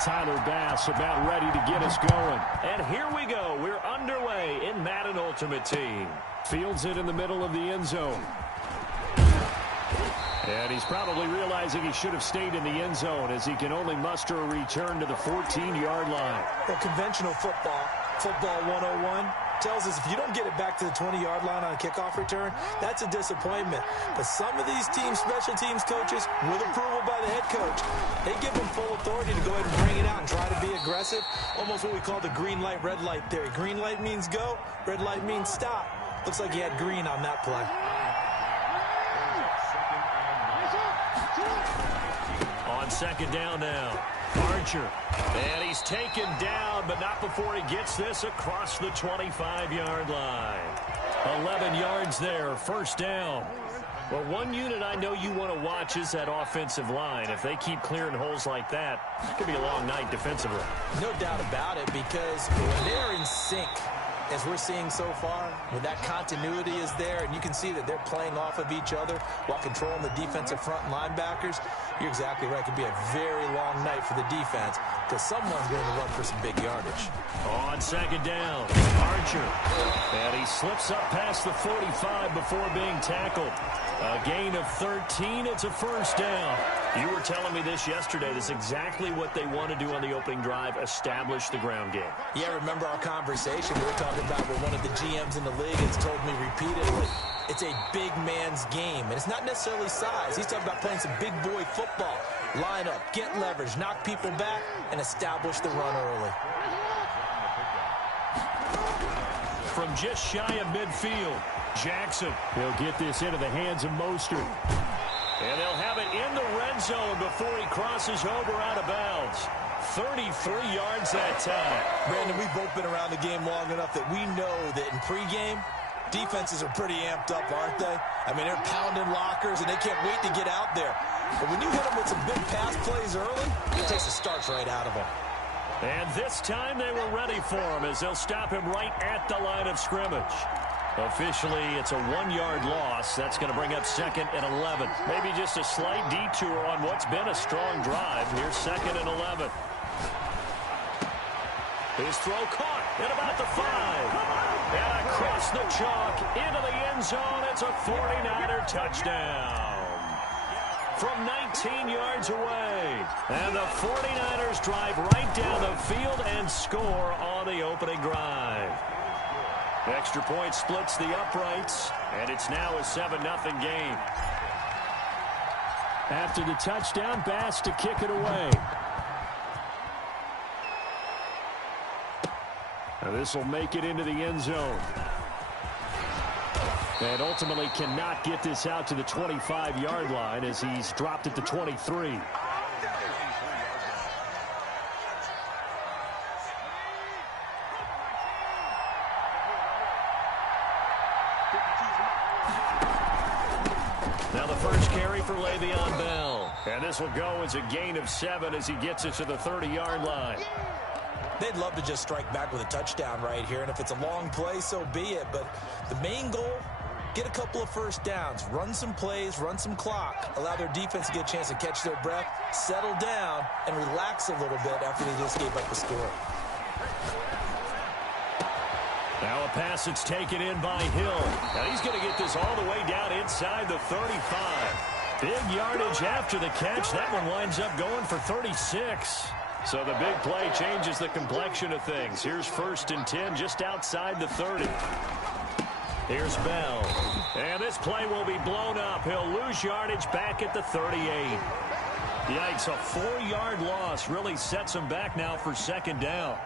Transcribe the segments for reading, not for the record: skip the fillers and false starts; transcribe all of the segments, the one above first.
Tyler Bass about ready to get us going. And here we go. We're underway in Madden Ultimate Team. Fields it in the middle of the end zone. And he's probably realizing he should have stayed in the end zone as he can only muster a return to the 14-yard line. Well, conventional football 101, tells us if you don't get it back to the 20-yard line on a kickoff return, that's a disappointment. But some of these special teams coaches, with approval by the head coach, they give them full authority to go ahead and bring it out and try to be aggressive. Almost what we call the green light, red light theory. Green light means go, red light means stop. Looks like he had green on that play. On second down now, Archer. And he's taken down, but not before he gets this across the 25-yard line. 11 yards there, first down. Well, one unit I know you want to watch is that offensive line. If they keep clearing holes like that, it could be a long night defensively. No doubt about it, because when they're in sync, as we're seeing so far, when that continuity is there, and you can see that they're playing off of each other while controlling the defensive front linebackers, you're exactly right. It could be a very long night for the defense because someone's going to run for some big yardage. On second down, Archer. And he slips up past the 45 before being tackled. A gain of 13. It's a first down. You were telling me this yesterday. This is exactly what they want to do on the opening drive, establish the ground game. Yeah, remember our conversation we were talking about where one of the GMs in the league has told me repeatedly, it's a big man's game. And it's not necessarily size. He's talking about playing some big boy football. Line up, get leverage, knock people back, and establish the run early. From just shy of midfield, Jackson. He'll get this into the hands of Mostert. And they'll have it in the red zone before he crosses over out of bounds. 33 yards that time. Brandon, we've both been around the game long enough that we know that in pregame, defenses are pretty amped up, aren't they? I mean, they're pounding lockers, and they can't wait to get out there. But when you hit them with some big pass plays early, it takes the starch right out of them. And this time they were ready for him as they'll stop him right at the line of scrimmage. Officially, it's a 1-yard loss. That's going to bring up second and 11. Maybe just a slight detour on what's been a strong drive. Here's second and 11. His throw caught at about the 5. And across the chalk into the end zone. It's a 49er touchdown. From 19 yards away. And the 49ers drive right down the field and score on the opening drive. Extra point splits the uprights, and it's now a 7-0 game. After the touchdown, Bass to kick it away. Now this will make it into the end zone. And ultimately cannot get this out to the 25-yard line as he's dropped at the 23. Now the first carry for Le'Veon Bell. And this will go as a gain of 7 as he gets it to the 30-yard line. They'd love to just strike back with a touchdown right here. And if it's a long play, so be it. But the main goal, get a couple of first downs, run some plays, run some clock, allow their defense to get a chance to catch their breath, settle down, and relax a little bit after they just gave up the score. Now a pass that's taken in by Hill. Now he's going to get this all the way down inside the 35. Big yardage after the catch. That one winds up going for 36. So the big play changes the complexion of things. Here's first and 10 just outside the 30. Here's Bell. And this play will be blown up. He'll lose yardage back at the 38. Yikes, a 4-yard loss really sets him back now for second down.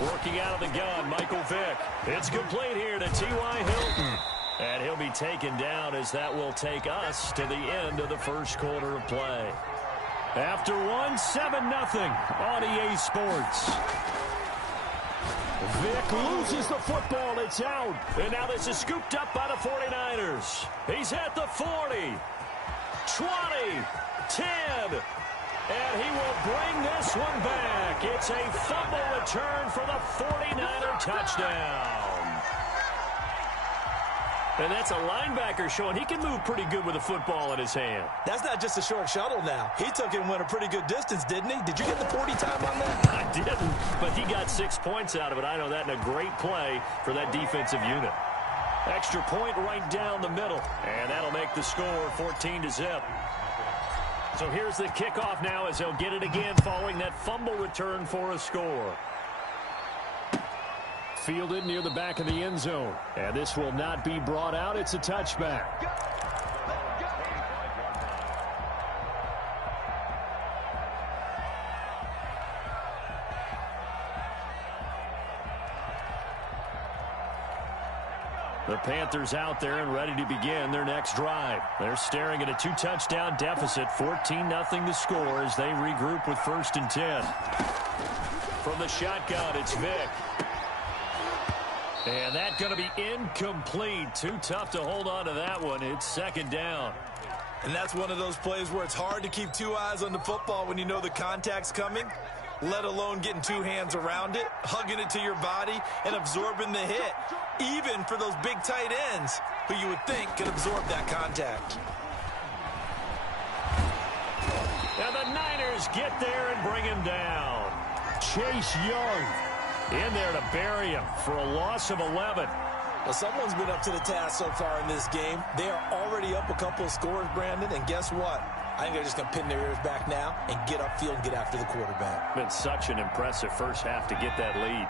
Working out of the gun, Michael Vick. It's complete here to T.Y. Hilton. And he'll be taken down as that will take us to the end of the first quarter of play. After one, 7-0 on EA Sports. Vick loses the football. It's out. And now this is scooped up by the 49ers. He's at the 40, 20, 10. And he will bring this one back. It's a fumble return for the 49er touchdown. And that's a linebacker showing he can move pretty good with a football in his hand. That's not just a short shuttle now. He took it and went a pretty good distance, didn't he? Did you get the 40 time on that? I didn't, but he got 6 points out of it. I know that in a great play for that defensive unit. Extra point right down the middle, and that'll make the score 14-0. So here's the kickoff now as they'll get it again following that fumble return for a score. Fielded near the back of the end zone. And this will not be brought out. It's a touchback. The Panthers out there and ready to begin their next drive. They're staring at a 2-touchdown deficit, 14-0 the score as they regroup with 1st and 10. From the shotgun, it's Vick. And that's going to be incomplete. Too tough to hold on to that one. It's 2nd down. And that's one of those plays where it's hard to keep 2 eyes on the football when you know the contact's coming, let alone getting 2 hands around it, hugging it to your body, and absorbing the hit, even for those big tight ends who you would think could absorb that contact. And the Niners get there and bring him down. Chase Young in there to bury him for a loss of 11. Well, someone's been up to the task so far in this game. They are already up a couple of scores, Brandon, and guess what? I think they're just going to pin their ears back now and get upfield and get after the quarterback. Been such an impressive first half to get that lead.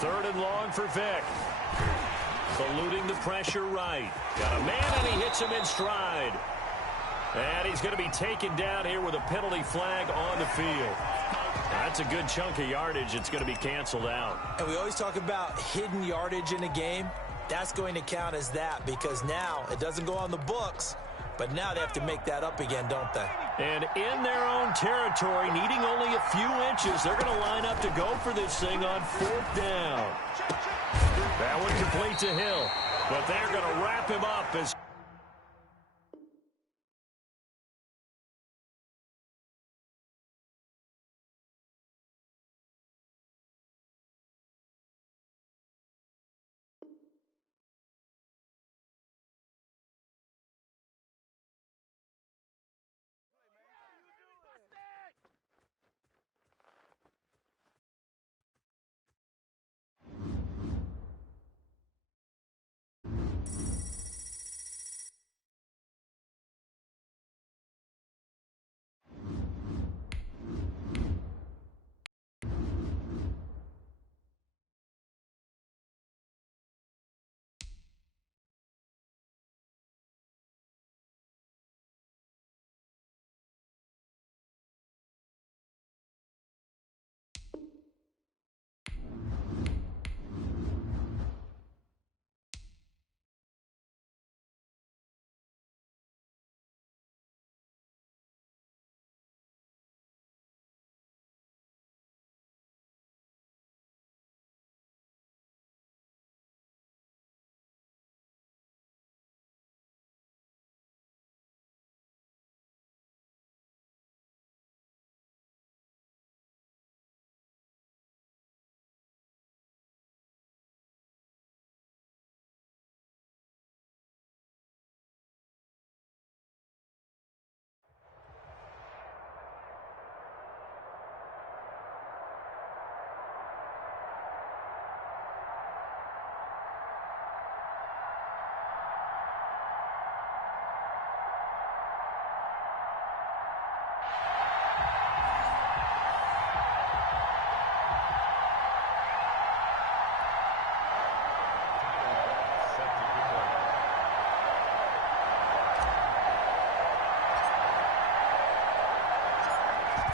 Third and long for Vick. Eluding the pressure right. Got a man and he hits him in stride. And he's going to be taken down here with a penalty flag on the field. That's a good chunk of yardage. It's going to be canceled out. And we always talk about hidden yardage in a game. That's going to count as that because now it doesn't go on the books, but now they have to make that up again, don't they? And in their own territory, needing only a few inches, they're going to line up to go for this thing on 4th down. That one complete to Hill, but they're going to wrap him up as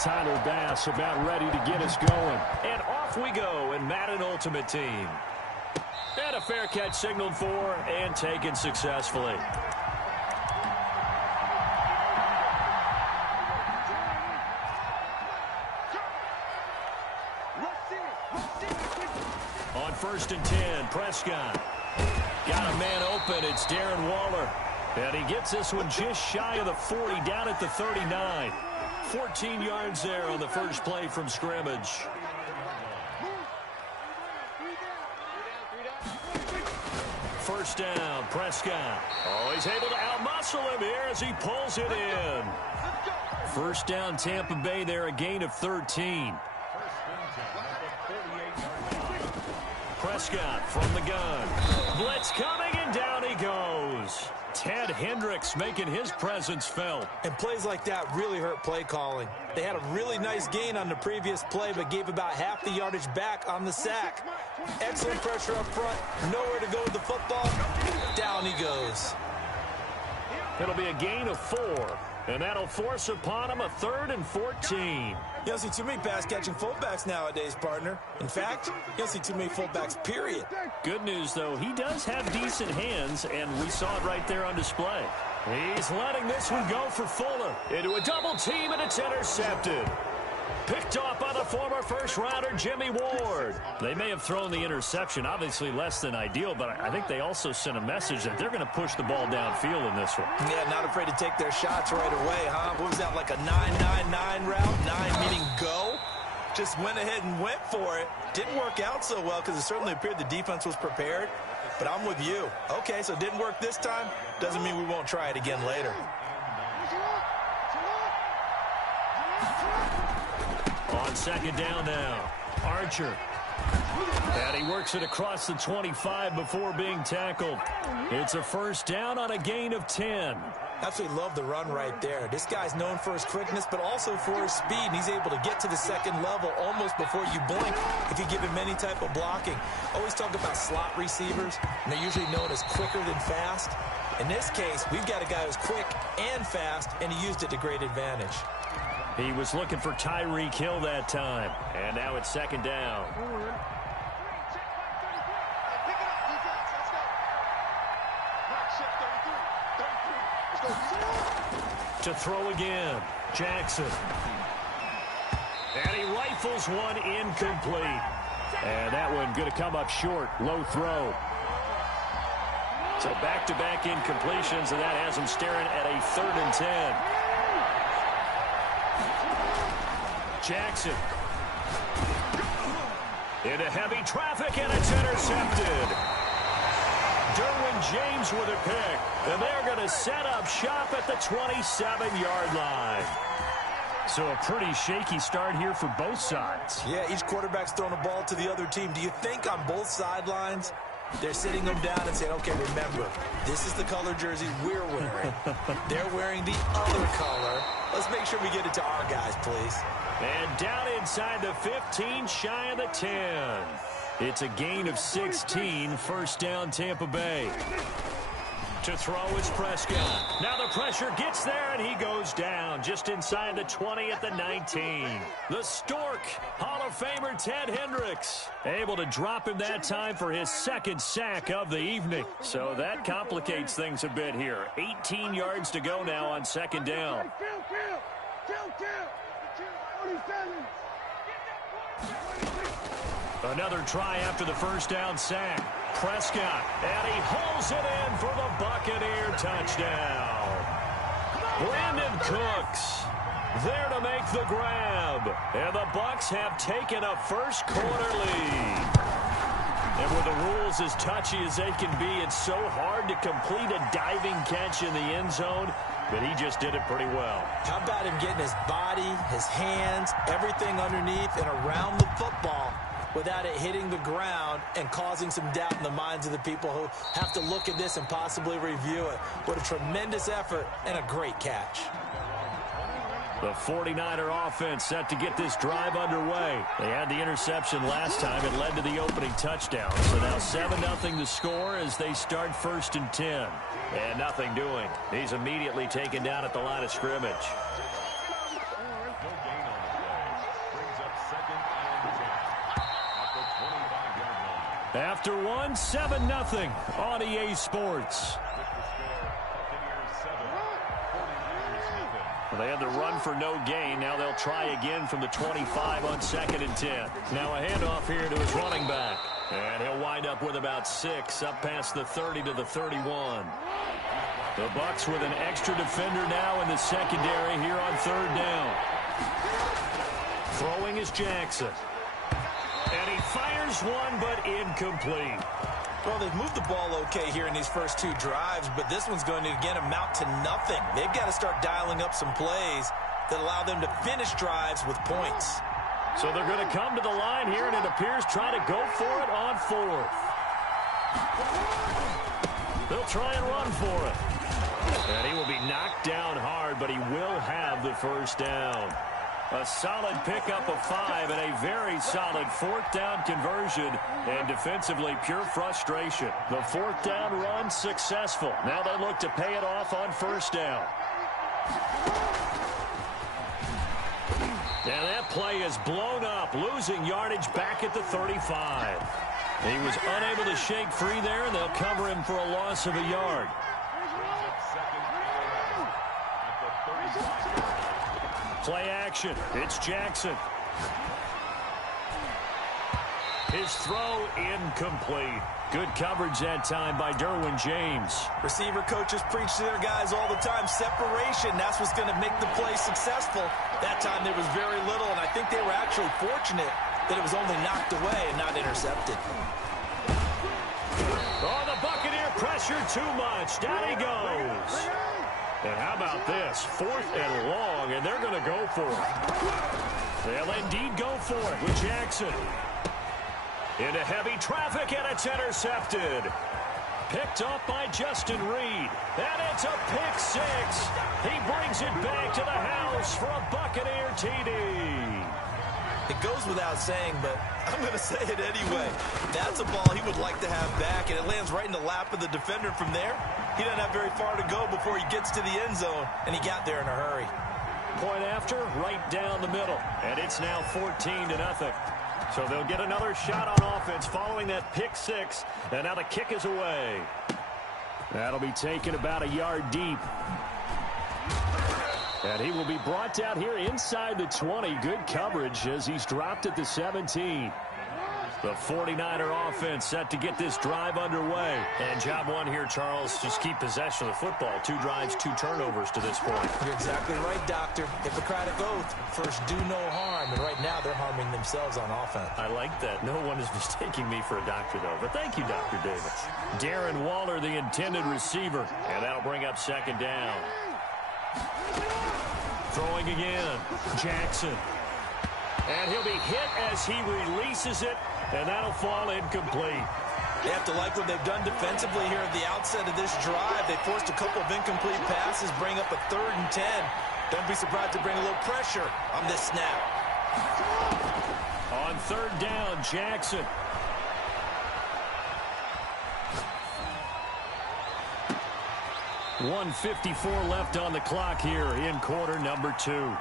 Tyler Bass about ready to get us going. And off we go in Madden Ultimate Team. And a fair catch signaled for and taken successfully. On 1st and 10, Prescott. Got a man open. It's Darren Waller. And he gets this one just shy of the 40, down at the 39. 14 yards there on the first play from scrimmage. First down, Prescott. Oh, he's able to outmuscle him here as he pulls it in. First down, Tampa Bay there, a gain of 13. Prescott from the gun. Blitz coming, and down he goes. Ted Hendricks making his presence felt. And plays like that really hurt play calling. They had a really nice gain on the previous play, but gave about half the yardage back on the sack. Excellent pressure up front. Nowhere to go with the football. Down he goes. It'll be a gain of 4. And that'll force upon him a 3rd and 14. You don't see too many pass-catching fullbacks nowadays, partner. In fact, you don't see too many fullbacks, period. Good news, though, he does have decent hands, and we saw it right there on display. He's letting this one go for Fuller. Into a double team, and it's intercepted. Picked off by the former first-rounder, Jimmy Ward. They may have thrown the interception, obviously less than ideal, but I think they also sent a message that they're going to push the ball downfield in this one. Yeah, not afraid to take their shots right away, huh? What was that, like a 9-9-9 route? 9 meaning go? Just went ahead and went for it. Didn't work out so well because it certainly appeared the defense was prepared. But I'm with you. Okay, so it didn't work this time. Doesn't mean we won't try it again later. On second down now, Archer. And he works it across the 25 before being tackled. It's a first down on a gain of 10. Absolutely love the run right there. This guy's known for his quickness, but also for his speed. And he's able to get to the second level almost before you blink if you give him any type of blocking. Always talk about slot receivers, and they're usually known as quicker than fast. In this case, we've got a guy who's quick and fast, and he used it to great advantage. He was looking for Tyreek Hill that time. And now it's second down. To throw again, Jackson. And he rifles one incomplete. And that one going to come up short. Low throw. So back-to-back incompletions, and that has him staring at a 3rd and 10. Jackson. Into heavy traffic, and it's intercepted. Derwin James with a pick. And they're going to set up shop at the 27-yard line. So a pretty shaky start here for both sides. Yeah, each quarterback's throwing a ball to the other team. Do you think on both sidelines they're sitting them down and saying, okay, remember, this is the color jersey we're wearing. They're wearing the other color. Let's make sure we get it to our guys, please. And down inside the 15, shy of the 10. It's a gain of 16, first down Tampa Bay. To throw is Prescott. Now the pressure gets there, and he goes down just inside the 20 at the 19. The Stork, Hall of Famer Ted Hendricks, able to drop him that time for his 2nd sack of the evening. So that complicates things a bit here. 18 yards to go now on second down. Another try after the first down sack. Prescott, and he hauls it in for the Buccaneer touchdown. Brandon Cooks there to make the grab. And the Bucs have taken a first quarter lead. And with the rules as touchy as they can be, it's so hard to complete a diving catch in the end zone. But he just did it pretty well. How about him getting his body, his hands, everything underneath and around the football without it hitting the ground and causing some doubt in the minds of the people who have to look at this and possibly review it. What a tremendous effort and a great catch. The 49er offense set to get this drive underway. They had the interception last time. It led to the opening touchdown. So now 7-0 the score as they start 1st and 10. And nothing doing. He's immediately taken down at the line of scrimmage. After one, 7-0 on EA Sports. Well, they had the run for no gain. Now they'll try again from the 25 on 2nd and 10. Now a handoff here to his running back. And he'll wind up with about 6 up past the 30 to the 31. The Bucs with an extra defender now in the secondary here on 3rd down. Throwing is Jackson. And he fires one, but incomplete. Well, they've moved the ball okay here in these first two drives, but this one's going to, again, amount to nothing. They've got to start dialing up some plays that allow them to finish drives with points. So they're going to come to the line here, and it appears try to go for it on fourth. They'll try and run for it. And he will be knocked down hard, but he will have the first down. A solid pickup of 5 and a very solid fourth down conversion, and defensively pure frustration. The fourth down run successful. Now they look to pay it off on first down. And that play is blown up, losing yardage back at the 35. He was unable to shake free there, and they'll cover him for a loss of a yard. Play action. It's Jackson. His throw incomplete. Good coverage that time by Derwin James. Receiver coaches preach to their guys all the time. Separation, that's what's going to make the play successful. That time there was very little, and I think they were actually fortunate that it was only knocked away and not intercepted. Oh, the Buccaneer pressure too much. Down he goes. And how about this? 4th and long, and they're going to go for it. They'll indeed go for it with Jackson. Into heavy traffic, and it's intercepted. Picked up by Justin Reed. And it's a pick 6. He brings it back to the house for a Buccaneer TD. It goes without saying, but I'm going to say it anyway. That's a ball he would like to have back, and it lands right in the lap of the defender from there. He doesn't have very far to go before he gets to the end zone, and he got there in a hurry. Point after, right down the middle. And it's now 14-0. So they'll get another shot on offense following that pick 6. And now the kick is away. That'll be taken about a yard deep. And he will be brought down here inside the 20. Good coverage as he's dropped at the 17. The 49er offense set to get this drive underway. And job one here, Charles, just keep possession of the football. 2 drives, 2 turnovers to this point. You're exactly right, Doctor. Hippocratic oath. First, do no harm. And right now, they're harming themselves on offense. I like that. No one is mistaking me for a doctor, though. But thank you, Dr. Davis. Darren Waller, the intended receiver. And that'll bring up second down. Throwing again. Jackson. And he'll be hit as he releases it. And that'll fall incomplete. They have to like what they've done defensively here at the outset of this drive. They forced a couple of incomplete passes, bring up a 3rd and 10. Don't be surprised to bring a little pressure on this snap. On 3rd down, Jackson. .154 left on the clock here in quarter number 2.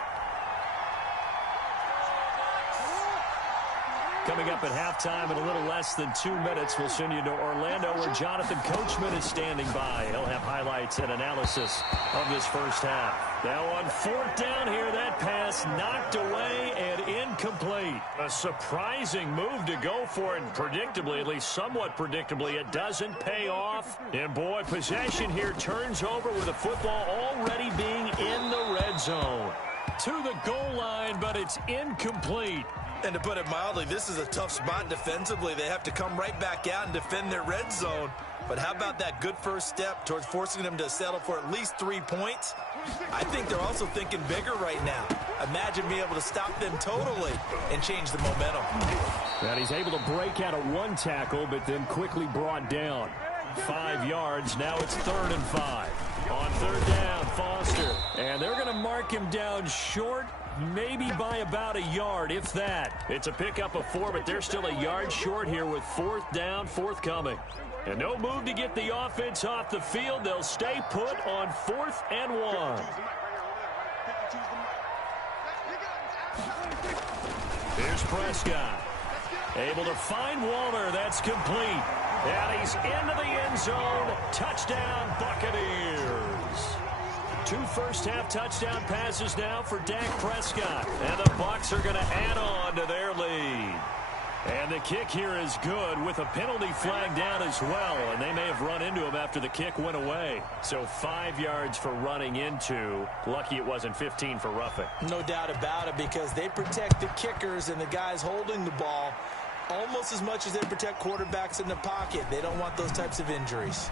Coming up at halftime in a little less than 2 minutes, we'll send you to Orlando where Jonathan Coachman is standing by. He'll have highlights and analysis of this first half. Now on 4th down here, that pass knocked away and incomplete. A surprising move to go for it, and predictably, at least somewhat predictably, it doesn't pay off. And boy, possession here turns over with the football already being in the red zone. To the goal line, but it's incomplete. And to put it mildly, this is a tough spot defensively. They have to come right back out and defend their red zone. But how about that good first step towards forcing them to settle for at least 3 points? I think they're also thinking bigger right now. Imagine being able to stop them totally and change the momentum. And he's able to break out of 1 tackle, but then quickly brought down. 5 yards. Now it's 3rd and 5. On 3rd down, Foster. And they're going to mark him down short, maybe by about a yard, if that. It's a pickup of 4, but they're still a yard short here with 4th down, forthcoming. And no move to get the offense off the field. They'll stay put on 4th and 1. Here's Prescott. Able to find Waller. That's complete. And he's into the end zone. Touchdown, Buccaneers. 2 first-half touchdown passes now for Dak Prescott. And the Bucs are going to add on to their lead. And the kick here is good with a penalty flag down as well. And they may have run into him after the kick went away. So 5 yards for running into. Lucky it wasn't 15 for roughing. No doubt about it, because they protect the kickers and the guys holding the ball almost as much as they protect quarterbacks in the pocket. They don't want those types of injuries.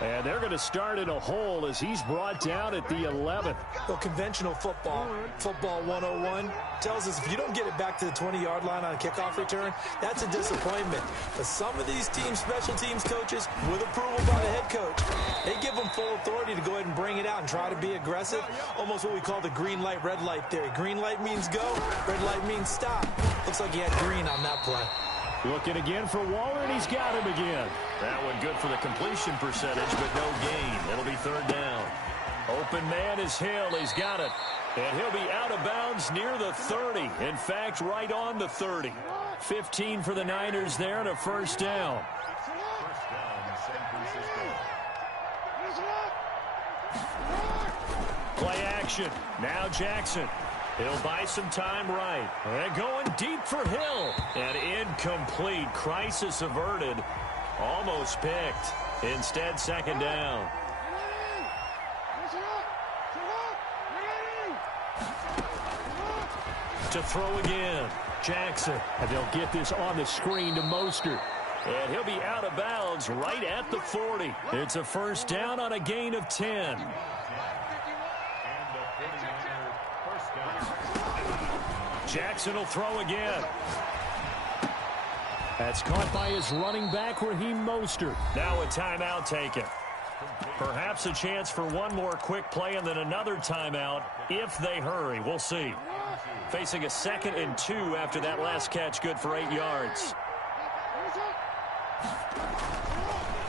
And they're going to start in a hole as he's brought down at the 11th. Well, conventional football 101, tells us if you don't get it back to the 20-yard line on a kickoff return, that's a disappointment. But some of these teams, special teams coaches, with approval by the head coach, they give them full authority to go ahead and bring it out and try to be aggressive. Almost what we call the green light, red light theory. Green light means go, red light means stop. Looks like he had green on that play. Looking again for Waller, and he's got him again. That one good for the completion percentage, but no gain. It'll be third down. Open man is Hill. He's got it. And he'll be out of bounds near the 30. In fact, right on the 30. 15 for the Niners there and a first down. Play action. Now Jackson. He'll buy some time right. And going deep for Hill. And incomplete. Crisis averted. Almost picked. Instead, second down. To throw again. Jackson. And they'll get this on the screen to Mostert. And he'll be out of bounds right at the 40. It's a first down on a gain of 10. Jackson will throw again. That's caught by his running back, Raheem Mostert. Now a timeout taken. Perhaps a chance for one more quick play and then another timeout if they hurry. We'll see. Facing a 2nd and 2 after that last catch, good for 8 yards.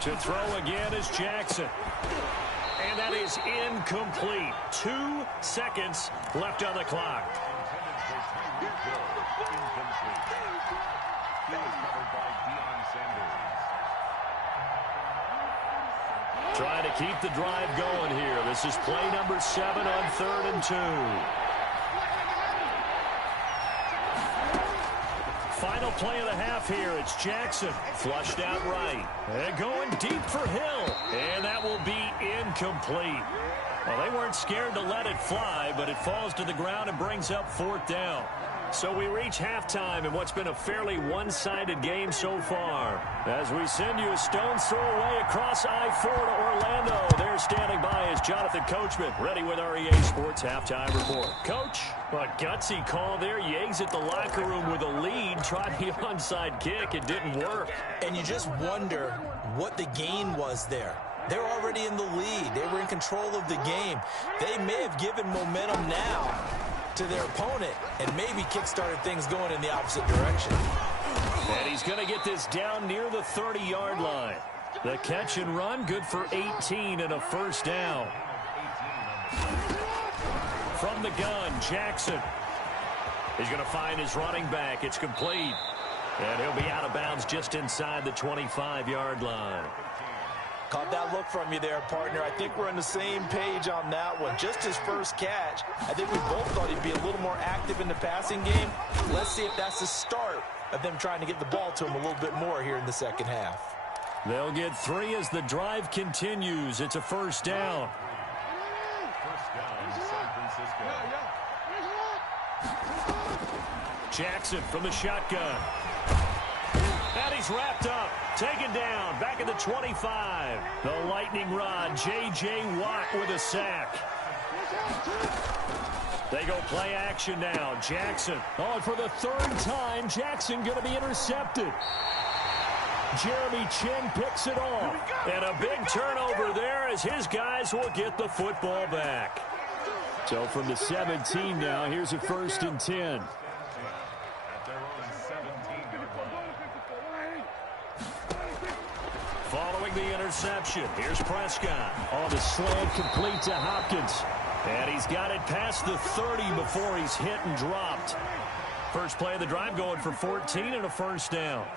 To throw again is Jackson. And that is incomplete. 2 seconds left on the clock. Trying to keep the drive going here. This is play number 7 on 3rd and 2. Final play of the half here. It's Jackson. Flushed out right. And going deep for Hill. And that will be incomplete. Well, they weren't scared to let it fly, but it falls to the ground and brings up 4th down. So we reach halftime in what's been a fairly one-sided game so far. As we send you a stone's throw away across I-4 to Orlando. There standing by is Jonathan Coachman, ready with our EA Sports Halftime Report. Coach, a gutsy call there. You exit the locker room with a lead. Tried the onside kick. It didn't work. And you just wonder what the gain was there. They're already in the lead. They were in control of the game. They may have given momentum now to their opponent and maybe kick-started things going in the opposite direction. And he's going to get this down near the 30-yard line. The catch and run, good for 18 and a first down. From the gun, Jackson. He's going to find his running back. It's complete. And he'll be out of bounds just inside the 25-yard line. Caught that look from you there, partner. I think we're on the same page on that one. Just his first catch. I think we both thought he'd be a little more active in the passing game. Let's see if that's the start of them trying to get the ball to him a little bit more here in the second half. They'll get 3 as the drive continues. It's a first down. Jackson from the shotgun. And he's wrapped up. Taken down. Back at the 25. The lightning rod. J.J. Watt with a sack. They go play action now. Jackson. Oh, and for the 3rd time, Jackson going to be intercepted. Jeremy Chinn picks it off. And a big turnover there as his guys will get the football back. So from the 17 now, here's a 1st and 10. Following the interception, here's Prescott. On the slant, complete to Hopkins. And he's got it past the 30 before he's hit and dropped. First play of the drive going for 14 and a first down.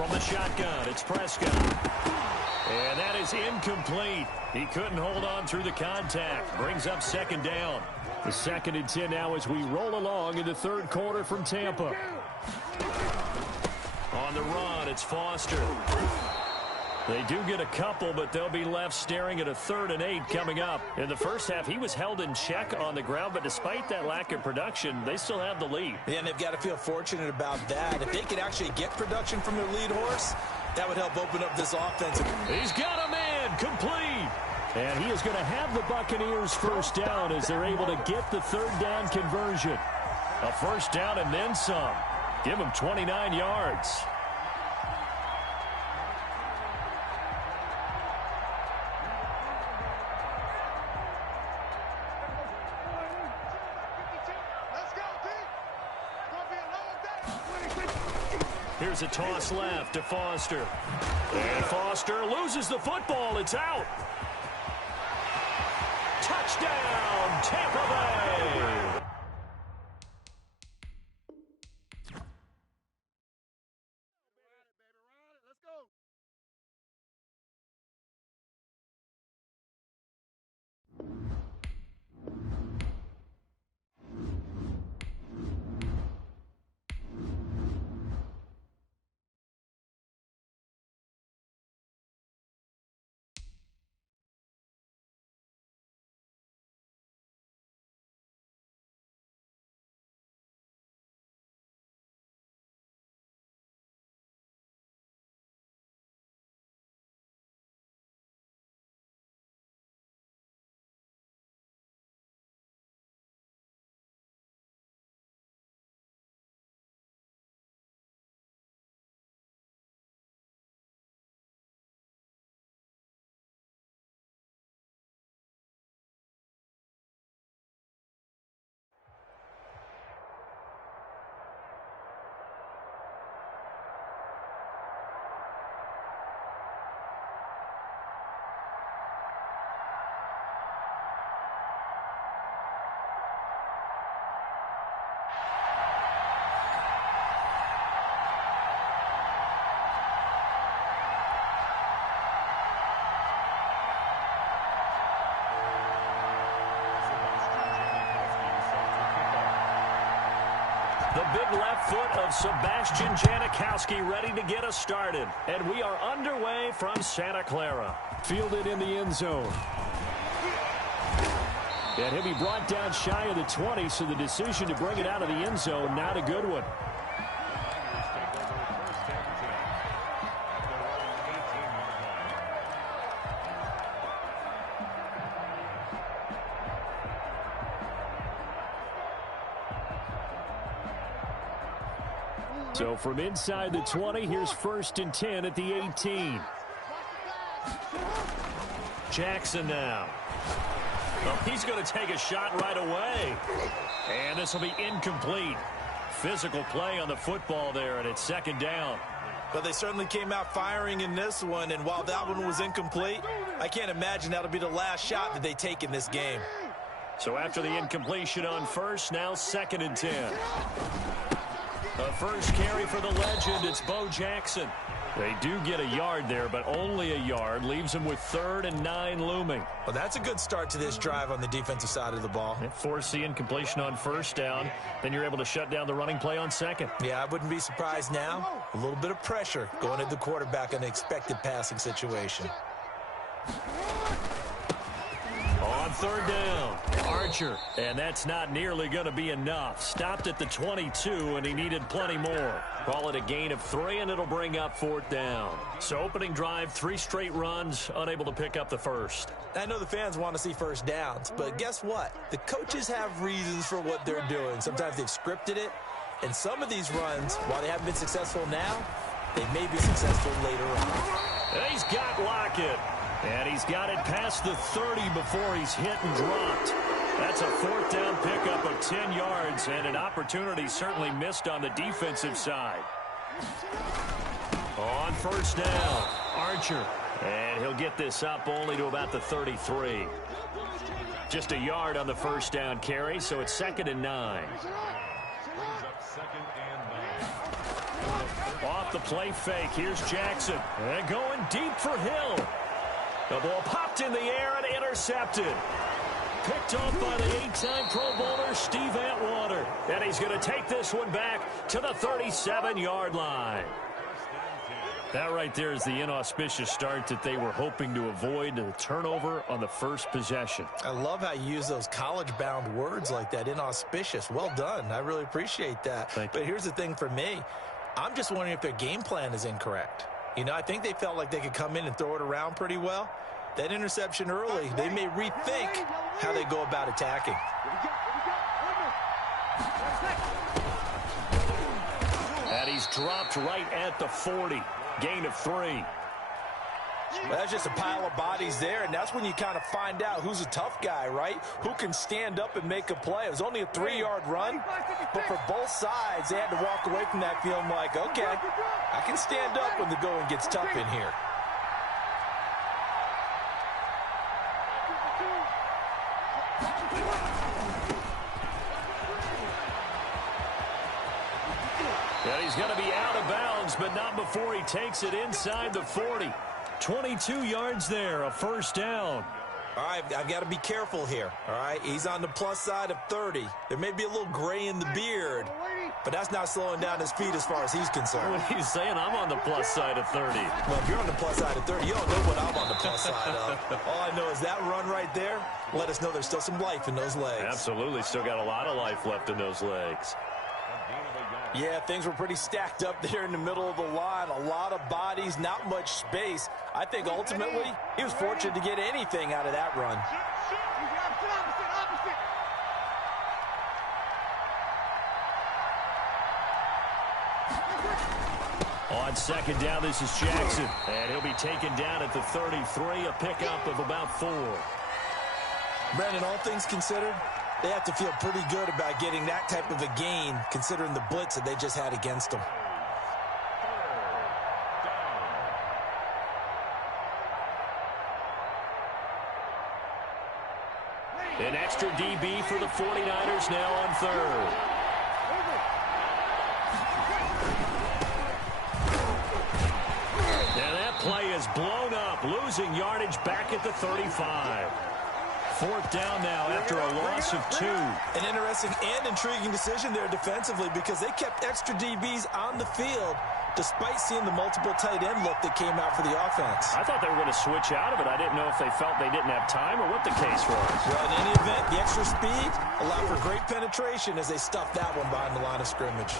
From the shotgun, it's Prescott. And that is incomplete. He couldn't hold on through the contact. Brings up second down. The 2nd and 10 now as we roll along in the third quarter from Tampa. On the run, it's Foster. They do get a couple, but they'll be left staring at a 3rd and 8 coming up. In the first half, he was held in check on the ground, but despite that lack of production, they still have the lead. Yeah, and they've got to feel fortunate about that. If they could actually get production from their lead horse, that would help open up this offense. He's got a man, complete. And he is going to have the Buccaneers first down as they're able to get the 3rd down conversion. A first down and then some. Give him 29 yards. Here's a toss left to Foster. And Foster loses the football. It's out. Touchdown, Tampa Bay. The big left foot of Sebastian Janikowski ready to get us started. And we are underway from Santa Clara. Fielded in the end zone. And he'll be brought down shy of the 20, so the decision to bring it out of the end zone, not a good one. So from inside the 20, here's 1st and 10 at the 18. Jackson now. Oh, he's going to take a shot right away. And this will be incomplete. Physical play on the football there, and it's 2nd down. But they certainly came out firing in this one, and while that one was incomplete, I can't imagine that'll be the last shot that they take in this game. So after the incompletion on first, now 2nd and 10. The first carry for the legend, it's Bo Jackson. They do get a yard there, but only a yard. Leaves them with 3rd and 9 looming. Well, that's a good start to this drive on the defensive side of the ball. Force the incompletion on first down. Then you're able to shut down the running play on 2nd. Yeah, I wouldn't be surprised now. A little bit of pressure going at the quarterback in an expected passing situation. On 3rd down, Archer. And that's not nearly going to be enough. Stopped at the 22, and he needed plenty more. Call it a gain of 3, and it'll bring up 4th down. So opening drive, 3 straight runs, unable to pick up the first. I know the fans want to see first downs, but guess what? The coaches have reasons for what they're doing. Sometimes they've scripted it, and some of these runs, while they haven't been successful now, they may be successful later on. And he's got Lockett. And he's got it past the 30 before he's hit and dropped. That's a 4th down pickup of 10 yards, and an opportunity certainly missed on the defensive side. On 1st down, Archer. And he'll get this up only to about the 33. Just a yard on the 1st down carry, so it's 2nd and 9. Off off the play fake. Here's Jackson. And going deep for Hill. The ball popped in the air and intercepted. Picked off by the 8-time Pro Bowler Steve Atwater. And he's going to take this one back to the 37-yard line. That right there is the inauspicious start that they were hoping to avoid, the turnover on the first possession. I love how you use those college-bound words like that, inauspicious. Well done. I really appreciate that. But here's the thing for me. I'm just wondering if their game plan is incorrect. You know, I think they felt like they could come in and throw it around pretty well. That interception early, they may rethink how they go about attacking. And he's dropped right at the 40. Gain of 3. Well, that's just a pile of bodies there, and that's when you kind of find out who's a tough guy, right? Who can stand up and make a play. It was only a 3-yard run, but for both sides, they had to walk away from that feeling like, okay, I can stand up when the going gets tough in here. And he's going to be out of bounds, but not before he takes it inside the 40. 22 yards there, a first down. All right, I've got to be careful here, all right? He's on the plus side of 30. There may be a little gray in the beard, but that's not slowing down his feet as far as he's concerned. What are you saying? I'm on the plus side of 30. Well, if you're on the plus side of 30, you don't know what I'm on the plus side of. All I know is that run right there let us know there's still some life in those legs. Absolutely, still got a lot of life left in those legs. Yeah, things were pretty stacked up there in the middle of the line. A lot of bodies, not much space. I think ultimately he was fortunate to get anything out of that run. On second down, this is Jackson. And he'll be taken down at the 33, a pickup of about 4. Brandon, all things considered, they have to feel pretty good about getting that type of a gain, considering the blitz that they just had against them. An extra DB for the 49ers now on third. And that play is blown up, losing yardage back at the 35. Fourth down now after a loss of 2. An interesting and intriguing decision there defensively because they kept extra DBs on the field despite seeing the multiple tight end look that came out for the offense. I thought they were going to switch out of it. I didn't know if they felt they didn't have time or what the case was. Well, in any event, the extra speed allowed for great penetration as they stuffed that one behind the line of scrimmage.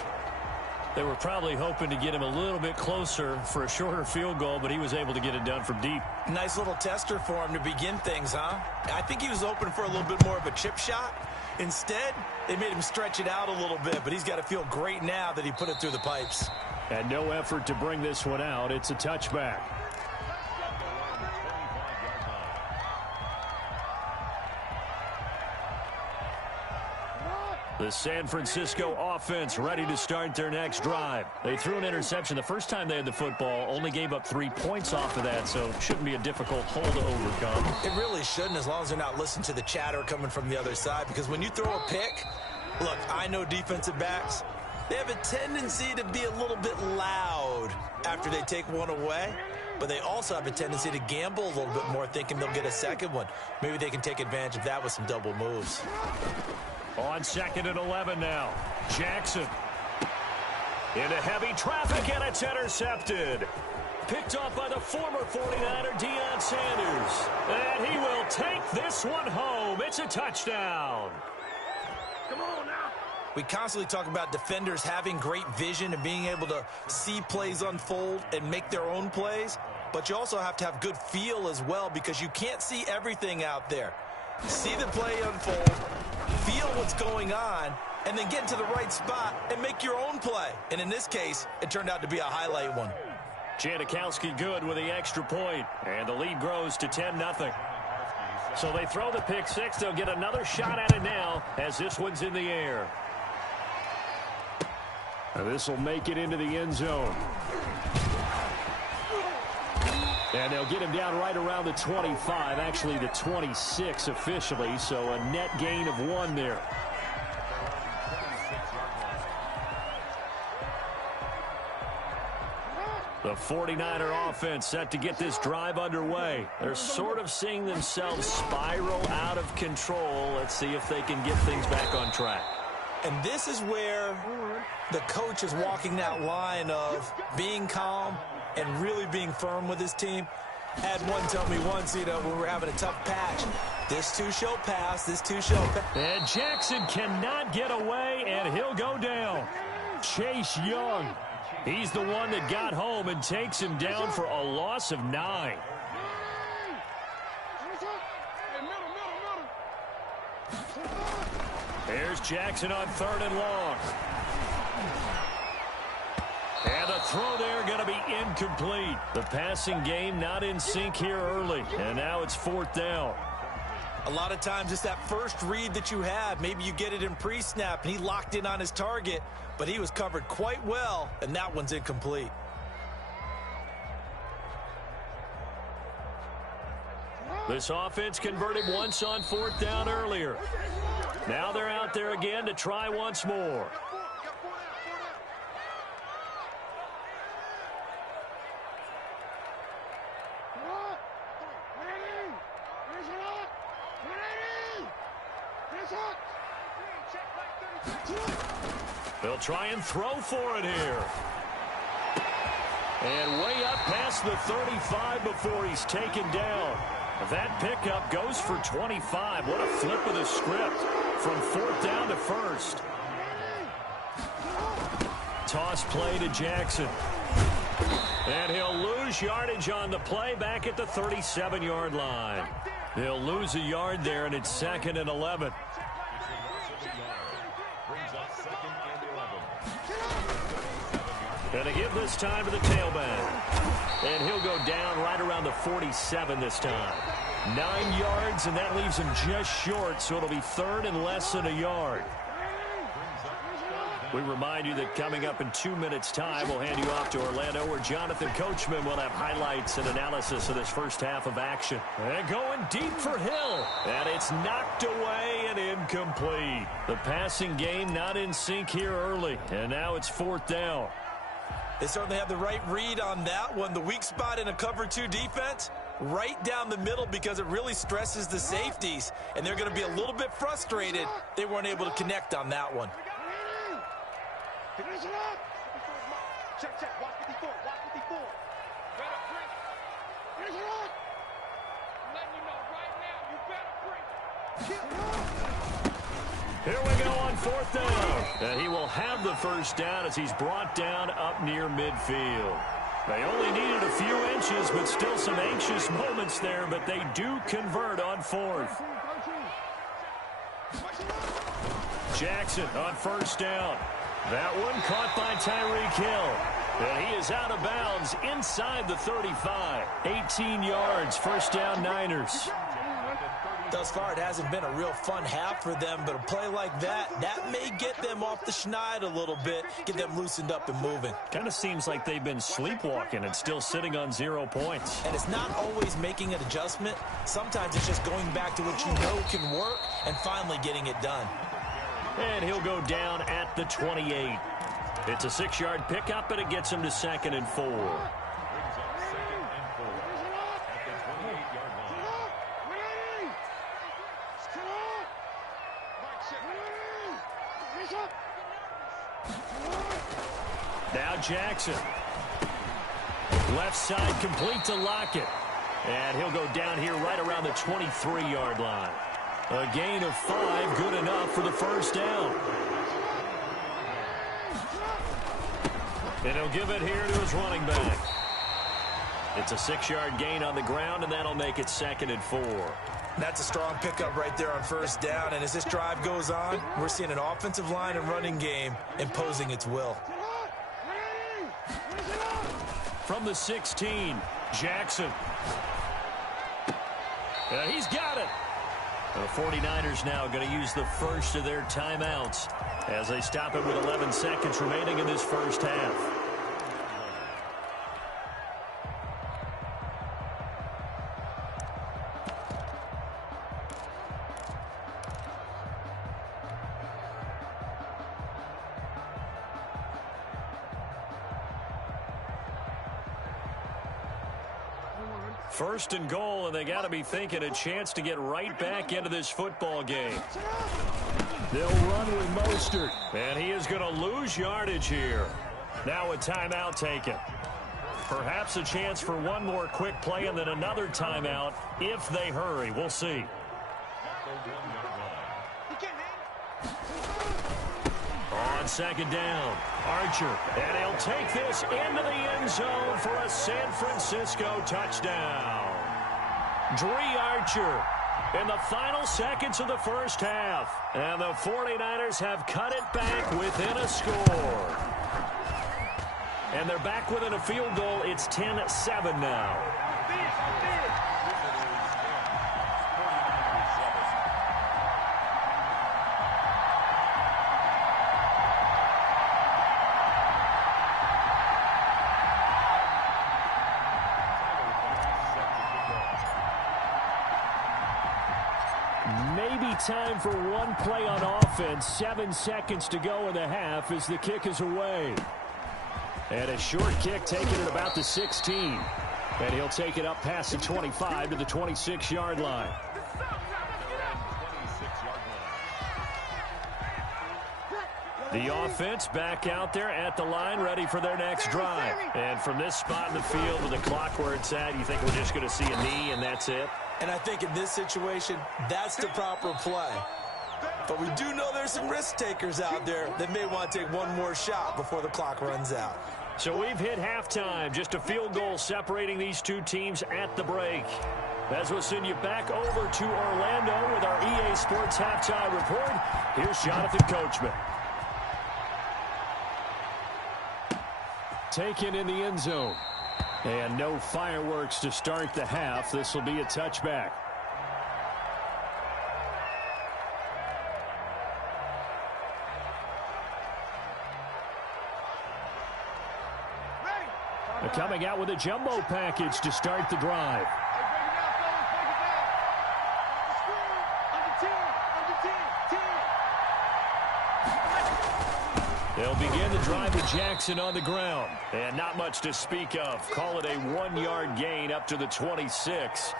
They were probably hoping to get him a little bit closer for a shorter field goal, but he was able to get it done from deep. Nice little tester for him to begin things, huh? I think he was open for a little bit more of a chip shot. Instead, they made him stretch it out a little bit, but he's got to feel great now that he put it through the pipes. And no effort to bring this one out. It's a touchback. The San Francisco offense ready to start their next drive. They threw an interception the first time they had the football, only gave up 3 points off of that, so it shouldn't be a difficult hole to overcome. It really shouldn't, as long as they're not listening to the chatter coming from the other side, because when you throw a pick, look, I know defensive backs, they have a tendency to be a little bit loud after they take one away, but they also have a tendency to gamble a little bit more, thinking they'll get a second one. Maybe they can take advantage of that with some double moves. On second and 11 now. Jackson. Into heavy traffic, and it's intercepted. Picked off by the former 49er, Deion Sanders. And he will take this one home. It's a touchdown. Come on now. We constantly talk about defenders having great vision and being able to see plays unfold and make their own plays. But you also have to have good feel as well, because you can't see everything out there. See the play unfold, feel what's going on, and then get into the right spot and make your own play. And in this case, it turned out to be a highlight one. Janikowski good with the extra point, and the lead grows to 10-0. So they throw the pick six. They'll get another shot at it now as this one's in the air. This will make it into the end zone. And they'll get him down right around the 25, actually the 26 officially, so a net gain of 1 there. The 49er offense set to get this drive underway. They're sort of seeing themselves spiral out of control. Let's see if they can get things back on track. And this is where the coach is walking that line of being calm and really being firm with his team. Had one tell me once, when we're having a tough patch, this too shall pass, this too shall pass. And Jackson cannot get away, and he'll go down. Chase Young, he's the one that got home and takes him down for a loss of 9. There's Jackson on 3rd and long. And the throw there going to be incomplete. The passing game not in sync here early. And now it's 4th down. A lot of times it's that first read that you have. Maybe you get it in pre-snap, and he locked in on his target, but he was covered quite well, and that one's incomplete. This offense converted once on 4th down earlier. Now they're out there again to try once more. They'll try and throw for it here. And way up past the 35 before he's taken down. That pickup goes for 25. What a flip of the script from 4th down to 1st. Toss play to Jackson. And he'll lose yardage on the play back at the 37-yard line. They'll lose a yard there, and it's 2nd and 11. And to give this time to the tailback. And he'll go down right around the 47 this time. 9 yards, and that leaves him just short, so it'll be 3rd and less than a yard. We remind you that coming up in 2 minutes' time, we'll hand you off to Orlando, where Jonathan Coachman will have highlights and analysis of this first half of action. And going deep for Hill. And it's knocked away and incomplete. The passing game not in sync here early. And now it's 4th down. They certainly have the right read on that one. The weak spot in a cover 2 defense, right down the middle, because it really stresses the safeties. And they're going to be a little bit frustrated they weren't able to connect on that one. Check, check. Watch 54. Watch 54. Better bring it. Finish it up. I'm letting you know right now, you better bring it. Here we go on 4th down. And he will have the first down as he's brought down up near midfield. They only needed a few inches, but still some anxious moments there, but they do convert on 4th. Jackson on 1st down. That one caught by Tyreek Hill. And he is out of bounds inside the 35. 18 yards, 1st down Niners. Thus far, it hasn't been a real fun half for them, but a play like that may get them off the schneid a little bit, get them loosened up and moving. Kind of seems like they've been sleepwalking and still sitting on 0 points. And it's not always making an adjustment. Sometimes it's just going back to what you know can work and finally getting it done. And he'll go down at the 28. It's a 6-yard pickup, and it gets him to 2nd and 4. Now Jackson. Left side complete to Lockett. And he'll go down here right around the 23-yard line. A gain of 5, good enough for the first down. And he'll give it here to his running back. It's a 6-yard gain on the ground, and that'll make it 2nd and 4. That's a strong pickup right there on 1st down, and as this drive goes on, we're seeing an offensive line and running game imposing its will. From the 16, Jackson. And he's got it. The 49ers now going to use the first of their timeouts as they stop it with 11 seconds remaining in this first half. First and goal, and they got to be thinking a chance to get right back into this football game. They'll run with Mostert. And he is going to lose yardage here. Now a timeout taken. Perhaps a chance for one more quick play and then another timeout if they hurry. We'll see. On second down, Archer. And he'll take this into the end zone for a San Francisco touchdown. Dree Archer in the final seconds of the first half. And the 49ers have cut it back within a score. And they're back within a field goal. It's 10-7 now. Maybe time for one play on offense. 7 seconds to go in the half as the kick is away. And a short kick taken at about the 16. And he'll take it up past the 25 to the 26-yard line. The offense back out there at the line, ready for their next drive. And from this spot in the field with the clock where it's at, you think we're just going to see a knee and that's it? And I think in this situation, that's the proper play. But we do know there's some risk takers out there that may want to take one more shot before the clock runs out. So we've hit halftime. Just a field goal separating these two teams at the break. As we'll send you back over to Orlando with our EA Sports Halftime Report, here's Jonathan Coachman. Taken in the end zone. And no fireworks to start the half. This will be a touchback. Coming out with a jumbo package to start the drive. They'll begin the drive with Jackson on the ground. And not much to speak of. Call it a 1-yard gain up to the 26.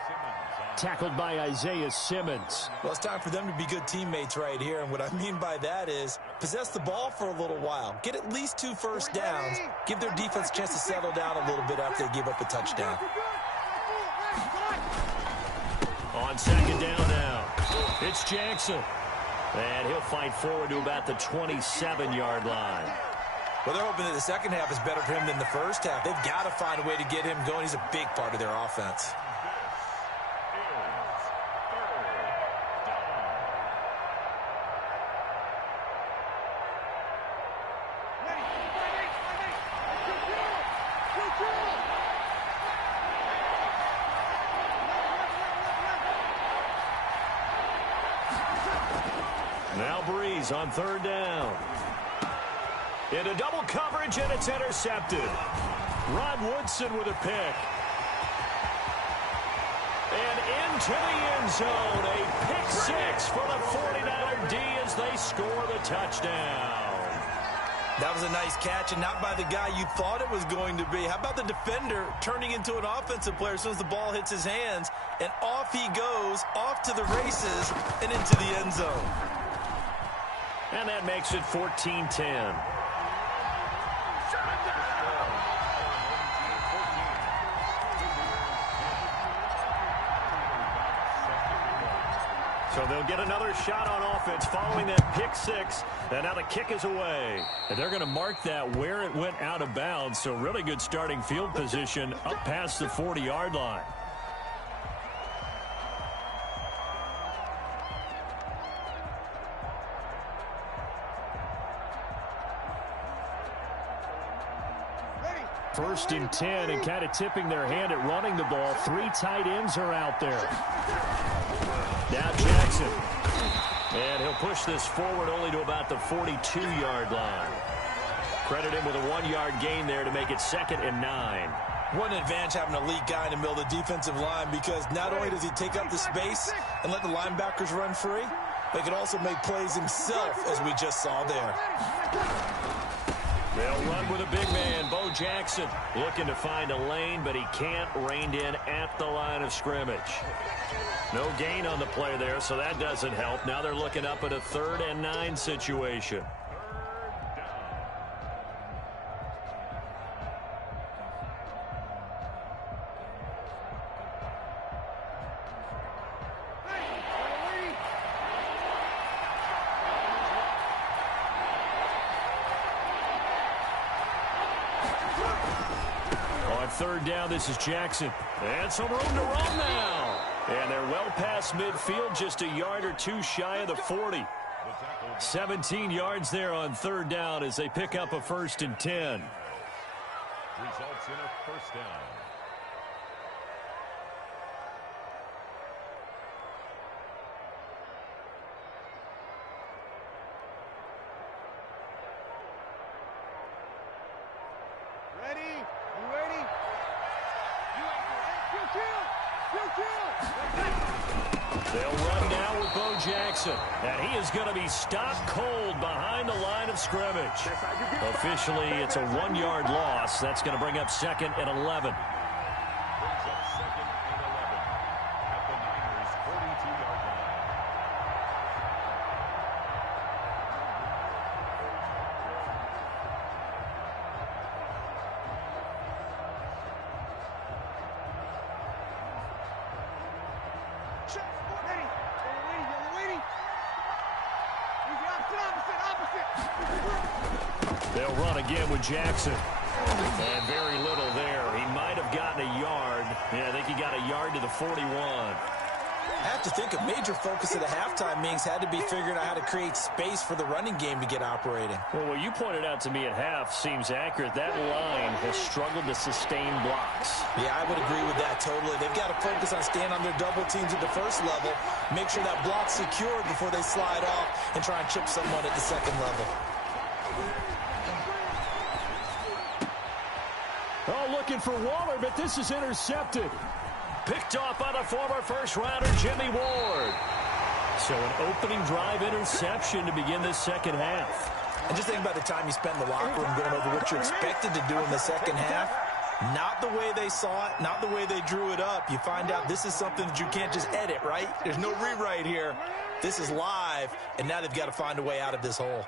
Tackled by Isaiah Simmons. Well, it's time for them to be good teammates right here. And what I mean by that is possess the ball for a little while. Get at least 2 first downs. Give their defense a chance to settle down a little bit after they give up a touchdown. On second down now, it's Jackson. And he'll fight forward to about the 27-yard line. Well, they're hoping that the second half is better for him than the first half. They've got to find a way to get him going. He's a big part of their offense. Now Breeze on third down. Into double coverage, and it's intercepted. Rod Woodson with a pick. And into the end zone. A pick 6 for the 49er D as they score the touchdown. That was a nice catch, and not by the guy you thought it was going to be. How about the defender turning into an offensive player as soon as the ball hits his hands, and off he goes, off to the races, and into the end zone. And that makes it 14-10. So they'll get another shot on offense following that pick 6. And now the kick is away. And they're going to mark that where it went out of bounds. So really good starting field position up past the 40-yard line. First and 10, and kind of tipping their hand at running the ball. 3 tight ends are out there. Now Jackson. And he'll push this forward only to about the 42-yard line. Credit him with a 1-yard gain there to make it 2nd and 9. What an advantage having an elite guy in the middle of the defensive line, because not only does he take up the space and let the linebackers run free, but he can also make plays himself, as we just saw there. They'll run with a big man, Bo Bo Jackson looking to find a lane, but he can't. Reined in at the line of scrimmage. No gain on the play there, so that doesn't help. Now they're looking up at a 3rd and 9 situation. On 3rd down, this is Jackson. And some room to run now. And they're well past midfield, just a yard or 2 shy of the 40. 17 yards there on 3rd down as they pick up a 1st and 10. Results in a 1st down. They'll run now with Bo Jackson. And he is going to be stopped cold behind the line of scrimmage. Officially, it's a 1-yard loss. That's going to bring up 2nd and 11. Brings up 2nd and 11 at the Niners' 42-yard line. They'll run again with Jackson. And very little there. He might have gotten a yard. Yeah, I think he got a yard to the 41. I have to think a major focus of the halftime meetings had to be figuring out how to create space for the running game to get operating. Well, what you pointed out to me at half seems accurate. That line has struggled to sustain blocks. Yeah, I would agree with that totally. They've got to focus on staying on their double teams at the 1st level, make sure that block's secured before they slide off and try and chip someone at the 2nd level. Oh, looking for Waller, but this is intercepted. Picked off by the former 1st-rounder, Jimmy Ward. So an opening drive interception to begin this 2nd half. And just think about the time you spent in the locker room going over what you expected to do in the 2nd half. Not the way they saw it, not the way they drew it up. You find out this is something that you can't just edit, right? There's no rewrite here. This is live, and now they've got to find a way out of this hole.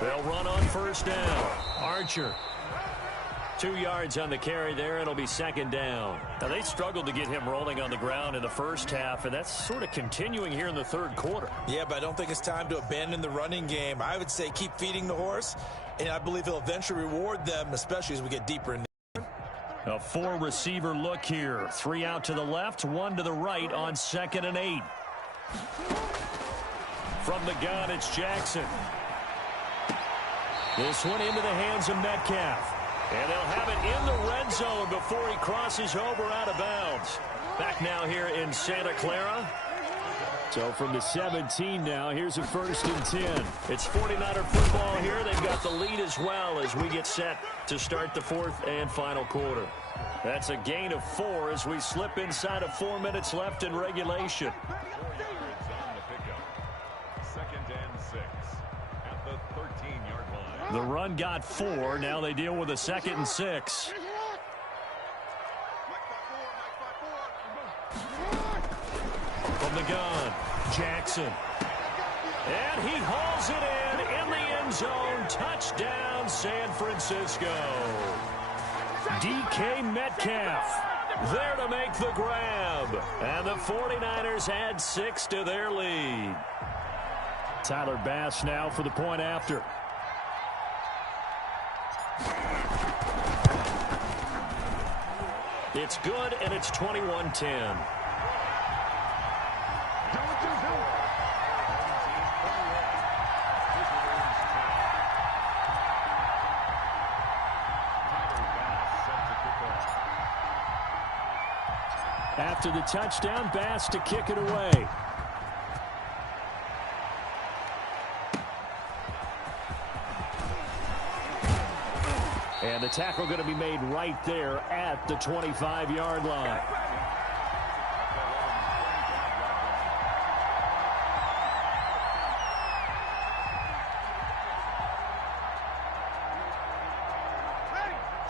They'll run on 1st down. Archer. 2 yards on the carry there. It'll be 2nd down. Now, they struggled to get him rolling on the ground in the 1st half, and that's sort of continuing here in the 3rd quarter. Yeah, but I don't think it's time to abandon the running game. I would say keep feeding the horse, and I believe he'll eventually reward them, especially as we get deeper in the A 4-receiver look here. 3 out to the left, 1 to the right on 2nd and 8. From the gun, it's Jackson. This one into the hands of Metcalf. And they'll have it in the red zone before he crosses over out of bounds. Back now here in Santa Clara. So from the 17 now, here's a 1st and 10. It's 49er football here. They've got the lead as well as we get set to start the 4th and final quarter. That's a gain of 4 as we slip inside of 4 minutes left in regulation. 4 yards on the pickup. 2nd and 6 at the 13-yard line. The run got 4. Now they deal with a 2nd and 6. From the gun, Jackson. And he hauls it in the end zone. Touchdown, San Francisco. DK Metcalf there to make the grab. And the 49ers add 6 to their lead. Tyler Bass now for the point after. It's good, and it's 21-10. After the touchdown, Bass to kick it away. And the tackle going to be made right there at the 25-yard line.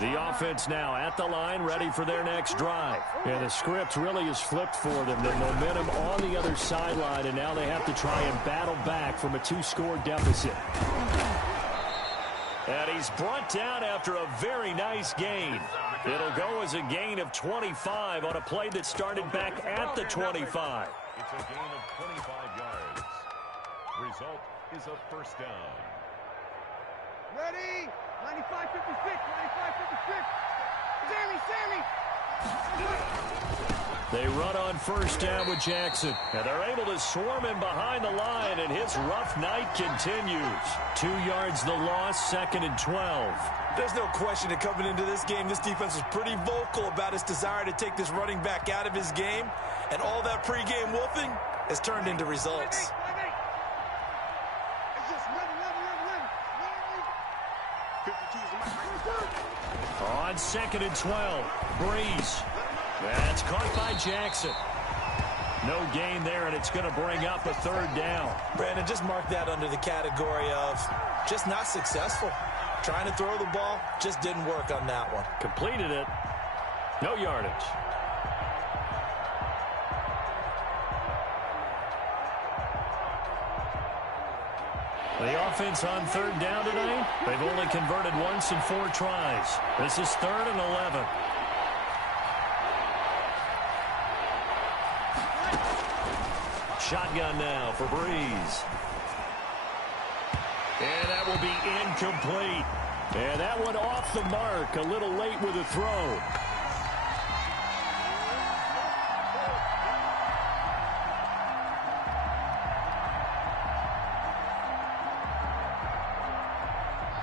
The offense now at the line, ready for their next drive. And the script really is flipped for them. The momentum on the other sideline, and now they have to try and battle back from a 2-score deficit. And he's brought down after a very nice gain. It'll go as a gain of 25 on a play that started back at the 25. It's a gain of 25 yards. Result is a first down. Ready? 95-56, 95-56. Sammy. They run on first down with Jackson. And they're able to swarm him behind the line, and his rough night continues. 2 yards the loss, 2nd and 12. There's no question that coming into this game, this defense was pretty vocal about its desire to take this running back out of his game. And all that pregame wolfing has turned into results. It's just run. On 2nd and 12, Breeze. That's caught by Jackson. No gain there, and it's going to bring up a 3rd down. Brandon, just mark that under the category of just not successful. Trying to throw the ball, just didn't work on that one. Completed it. No yardage. The offense on 3rd down tonight, they've only converted once in 4 tries. This is 3rd and 11. Shotgun now for Breeze. And that will be incomplete. And that one off the mark, a little late with a throw.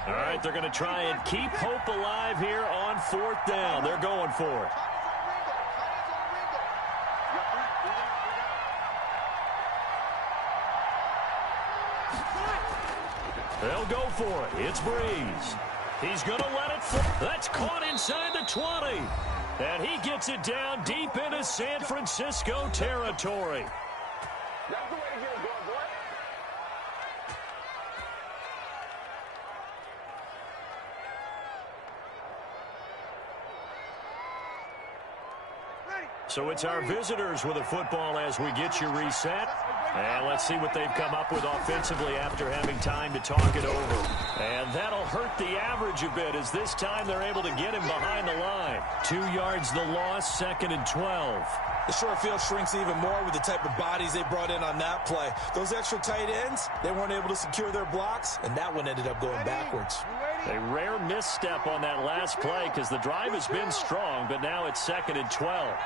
All right, they're going to try and keep hope alive here on 4th down. They're going for it. They'll go for it. It's Breeze. He's going to let it fly. That's caught inside the 20. And he gets it down deep into San Francisco territory. That's the way to get it going, boy. So it's our visitors with a football as we get you reset. And let's see what they've come up with offensively after having time to talk it over. And that'll hurt the average a bit as this time they're able to get him behind the line. 2 yards the loss, 2nd and 12. The short field shrinks even more with the type of bodies they brought in on that play. Those extra tight ends, they weren't able to secure their blocks, and that one ended up going backwards. A rare misstep on that last play because the drive has been strong, but now it's 2nd and 12.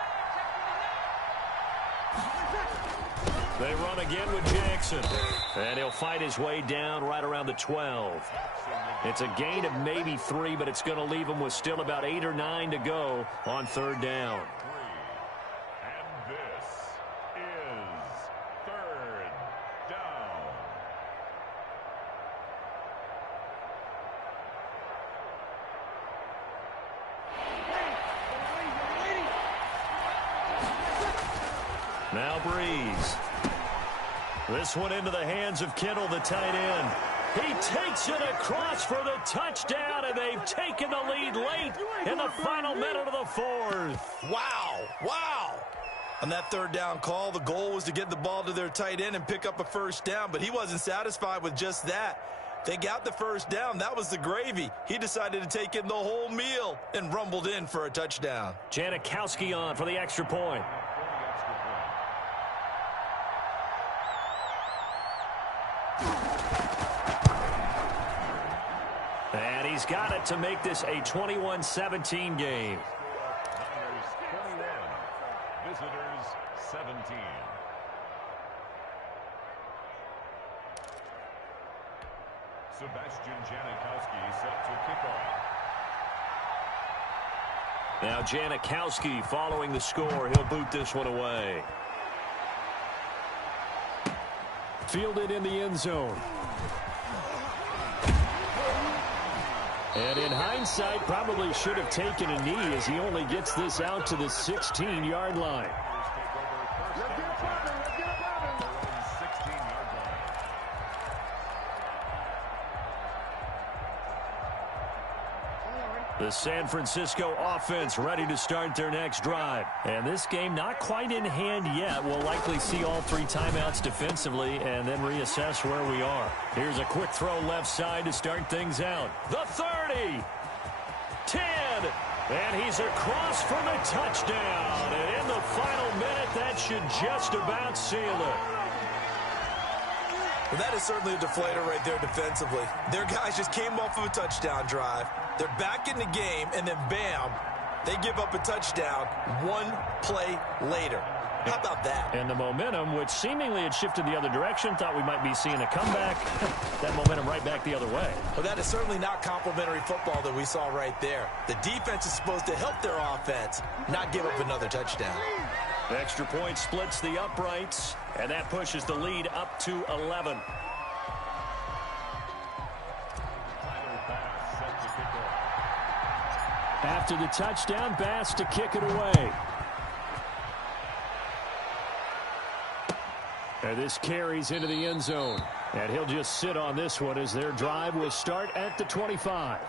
They run again with Jackson. And he'll fight his way down right around the 12. It's a gain of maybe 3, but it's going to leave him with still about 8 or 9 to go on 3rd down. And this is 3rd down. Now Breeze. This one into the hands of Kittle, the tight end. He takes it across for the touchdown, and they've taken the lead late in the final minute of the 4th. Wow. On that 3rd down call, the goal was to get the ball to their tight end and pick up a 1st down, but he wasn't satisfied with just that. They got the 1st down. That was the gravy. He decided to take in the whole meal and rumbled in for a touchdown. Janikowski on for the extra point. And he's got it to make this a 21-17 game. Niners 21, visitors 17. Sebastian Janikowski set to kick off. Now Janikowski following the score. He'll boot this one away. Fielded in the end zone. And in hindsight, probably should have taken a knee as he only gets this out to the 16-yard line. The San Francisco offense ready to start their next drive. And this game not quite in hand yet. We'll likely see all 3 timeouts defensively and then reassess where we are. Here's a quick throw left side to start things out. The 30. 10. And he's across for the touchdown. And in the final minute, that should just about seal it. Well, that is certainly a deflator right there defensively. Their guys just came off of a touchdown drive. They're back in the game, and then bam, they give up a touchdown 1 play later. How about that? And the momentum, which seemingly had shifted the other direction, thought we might be seeing a comeback. That momentum right back the other way. Well, that is certainly not complimentary football that we saw right there. The defense is supposed to help their offense, not give up another touchdown. Extra point splits the uprights, and that pushes the lead up to 11. After the touchdown, Bass to kick it away. And this carries into the end zone. And he'll just sit on this one as their drive will start at the 25.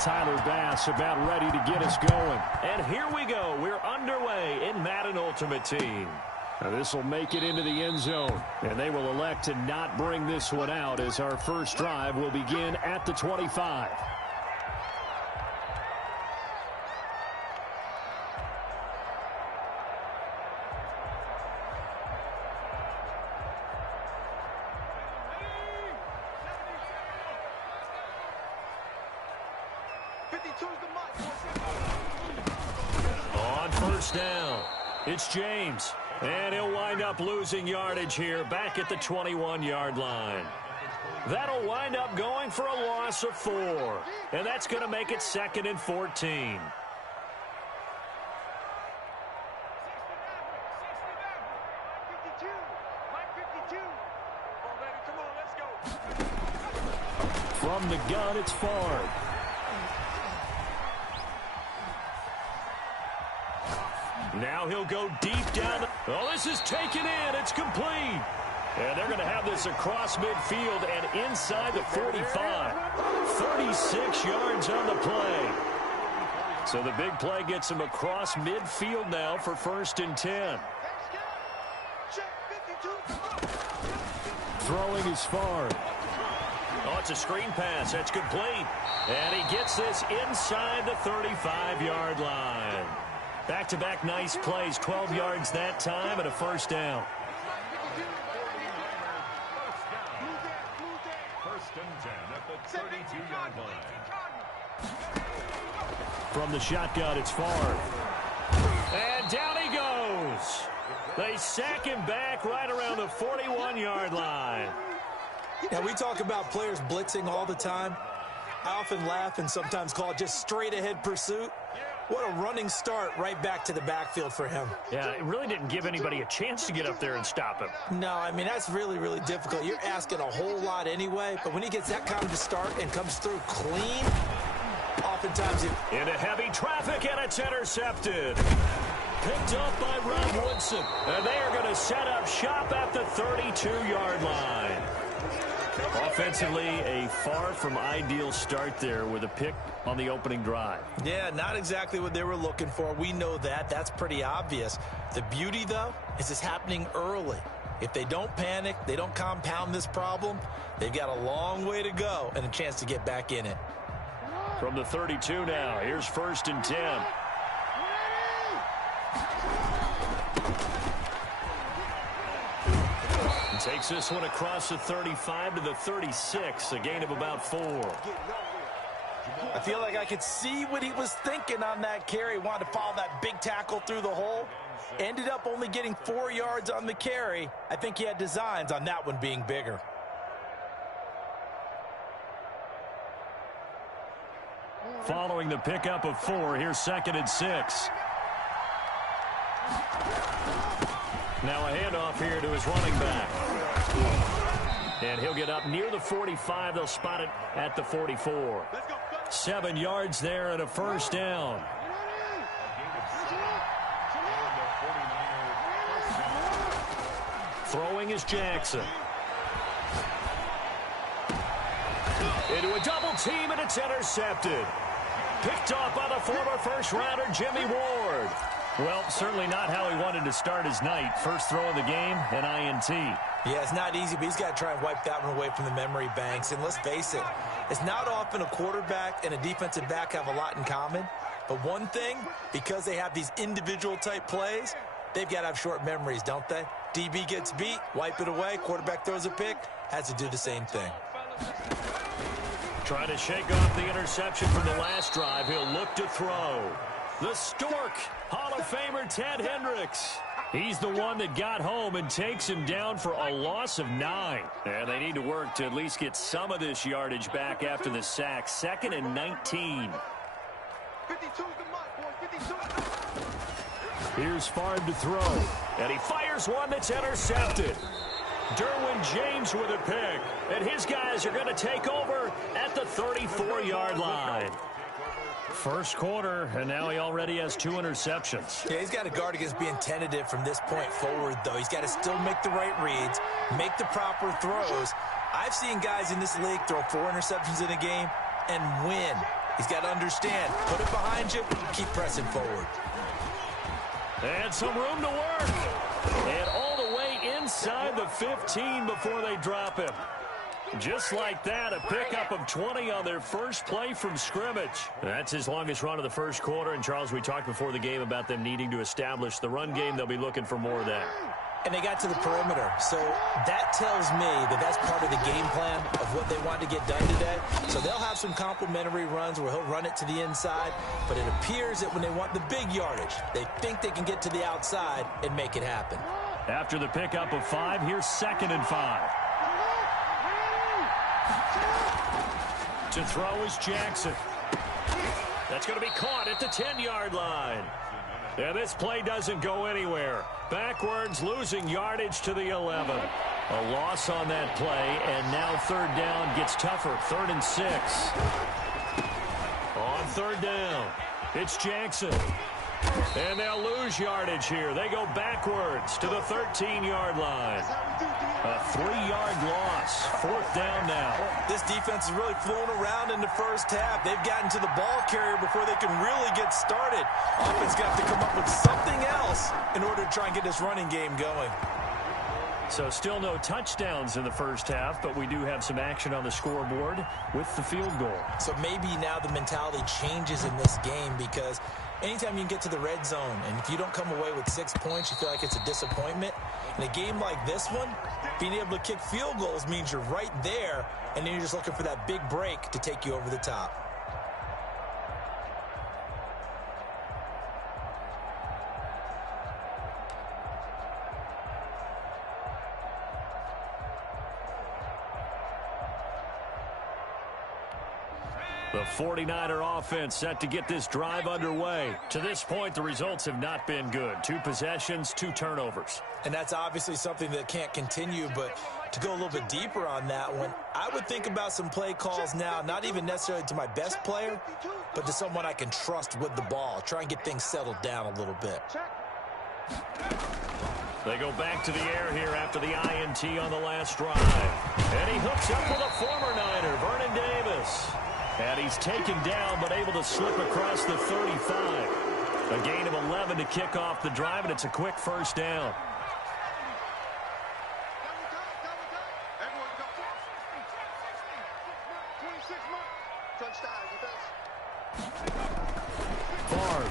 Tyler Bass about ready to get us going. And here we go. We're underway in Madden Ultimate Team. Now this will make it into the end zone. And they will elect to not bring this one out as our first drive will begin at the 25. On first down. It's James. And he'll wind up losing yardage here back at the 21-yard line. That'll wind up going for a loss of 4. And that's going to make it 2nd and 14. From the gun, it's Favre. Now he'll go deep down. Oh, this is taken in. It's complete. And they're going to have this across midfield and inside the 45. 36 yards on the play. So the big play gets him across midfield now for 1st and 10. Throwing is Favre. Oh, it's a screen pass. That's complete. And he gets this inside the 35-yard line. Back-to-back nice plays. 12 yards that time and a first down. First and 10 at the 32-yard line. From the shotgun, it's Favre. And down he goes. They sack him back right around the 41-yard line. Now, we talk about players blitzing all the time. I often laugh and sometimes call it just straight-ahead pursuit. What a running start right back to the backfield for him. Yeah, it really didn't give anybody a chance to get up there and stop him. No, I mean, that's really, really difficult. You're asking a whole lot anyway, but when he gets that kind of a start and comes through clean, oftentimes into heavy traffic, and it's intercepted. Picked up by Rob Woodson. And they are going to set up shop at the 32-yard line. Offensively, a far from ideal start there with a pick on the opening drive. Yeah, not exactly what they were looking for. We know that. That's pretty obvious. The beauty, though, is it's happening early. If they don't panic, they don't compound this problem, they've got a long way to go and a chance to get back in it. From the 32 now, here's 1st and 10. Takes this one across the 35 to the 36, a gain of about 4. I feel like I could see what he was thinking on that carry. Wanted to follow that big tackle through the hole. Ended up only getting 4 yards on the carry. I think he had designs on that one being bigger. Following the pickup of 4, here's 2nd and 6. Now a handoff here to his running back. And he'll get up near the 45. They'll spot it at the 44. 7 yards there and a first down. Throwing is Jackson. Into a double team, and it's intercepted. Picked off by the former first-rounder Jimmy Ward. Well, certainly not how he wanted to start his night. First throw of the game, an INT. Yeah, it's not easy, but he's got to try and wipe that one away from the memory banks. And let's face it, it's not often a quarterback and a defensive back have a lot in common. But one thing, because they have these individual type plays, they've got to have short memories, don't they? DB gets beat, wipe it away, quarterback throws a pick, has to do the same thing. Trying to shake off the interception from the last drive. He'll look to throw. The Stork, Hall of Famer Ted Hendricks. He's the one that got home and takes him down for a loss of 9. And they need to work to at least get some of this yardage back after the sack. 2nd and 19. 52's the mark, boys. 52. Here's Favre to throw. And he fires one that's intercepted. Derwin James with a pick. And his guys are going to take over at the 34-yard line. First quarter, and now he already has 2 interceptions. Yeah, he's got to guard against being tentative from this point forward, though. He's got to still make the right reads, make the proper throws. I've seen guys in this league throw 4 interceptions in a game and win. He's got to understand, put it behind you, keep pressing forward. And some room to work. And all the way inside the 15 before they drop him. Just like that, a pickup of 20 on their first play from scrimmage. That's his longest run of the first quarter. And, Charles, we talked before the game about them needing to establish the run game. They'll be looking for more of that. And they got to the perimeter. So that tells me that that's part of the game plan of what they want to get done today. So they'll have some complimentary runs where he'll run it to the inside. But it appears that when they want the big yardage, they think they can get to the outside and make it happen. After the pickup of 5, here's 2nd and 5. To throw is Jackson. That's going to be caught at the 10-yard line. And this play doesn't go anywhere. Backwards, losing yardage to the 11. A loss on that play, and now 3rd down gets tougher. 3rd and 6. On 3rd down, it's Jackson. And they'll lose yardage here. They go backwards to the 13-yard line. A 3-yard loss. 4th down now. This defense is really flown around in the first half. They've gotten to the ball carrier before they can really get started. Offense got to come up with something else in order to try and get this running game going. So still no touchdowns in the first half, but we do have some action on the scoreboard with the field goal. So maybe now the mentality changes in this game because anytime you can get to the red zone, and if you don't come away with 6 points, you feel like it's a disappointment. In a game like this one, being able to kick field goals means you're right there, and then you're just looking for that big break to take you over the top. The 49er offense set to get this drive underway. To this point, the results have not been good. 2 possessions, 2 turnovers. And that's obviously something that can't continue, but to go a little bit deeper on that one, I would think about some play calls now, not even necessarily to my best player, but to someone I can trust with the ball. Try and get things settled down a little bit. They go back to the air here after the INT on the last drive. And he hooks up with a former Niner, Vernon Davis. And he's taken down, but able to slip across the 35. A gain of 11 to kick off the drive, and it's a quick 1st down. Favre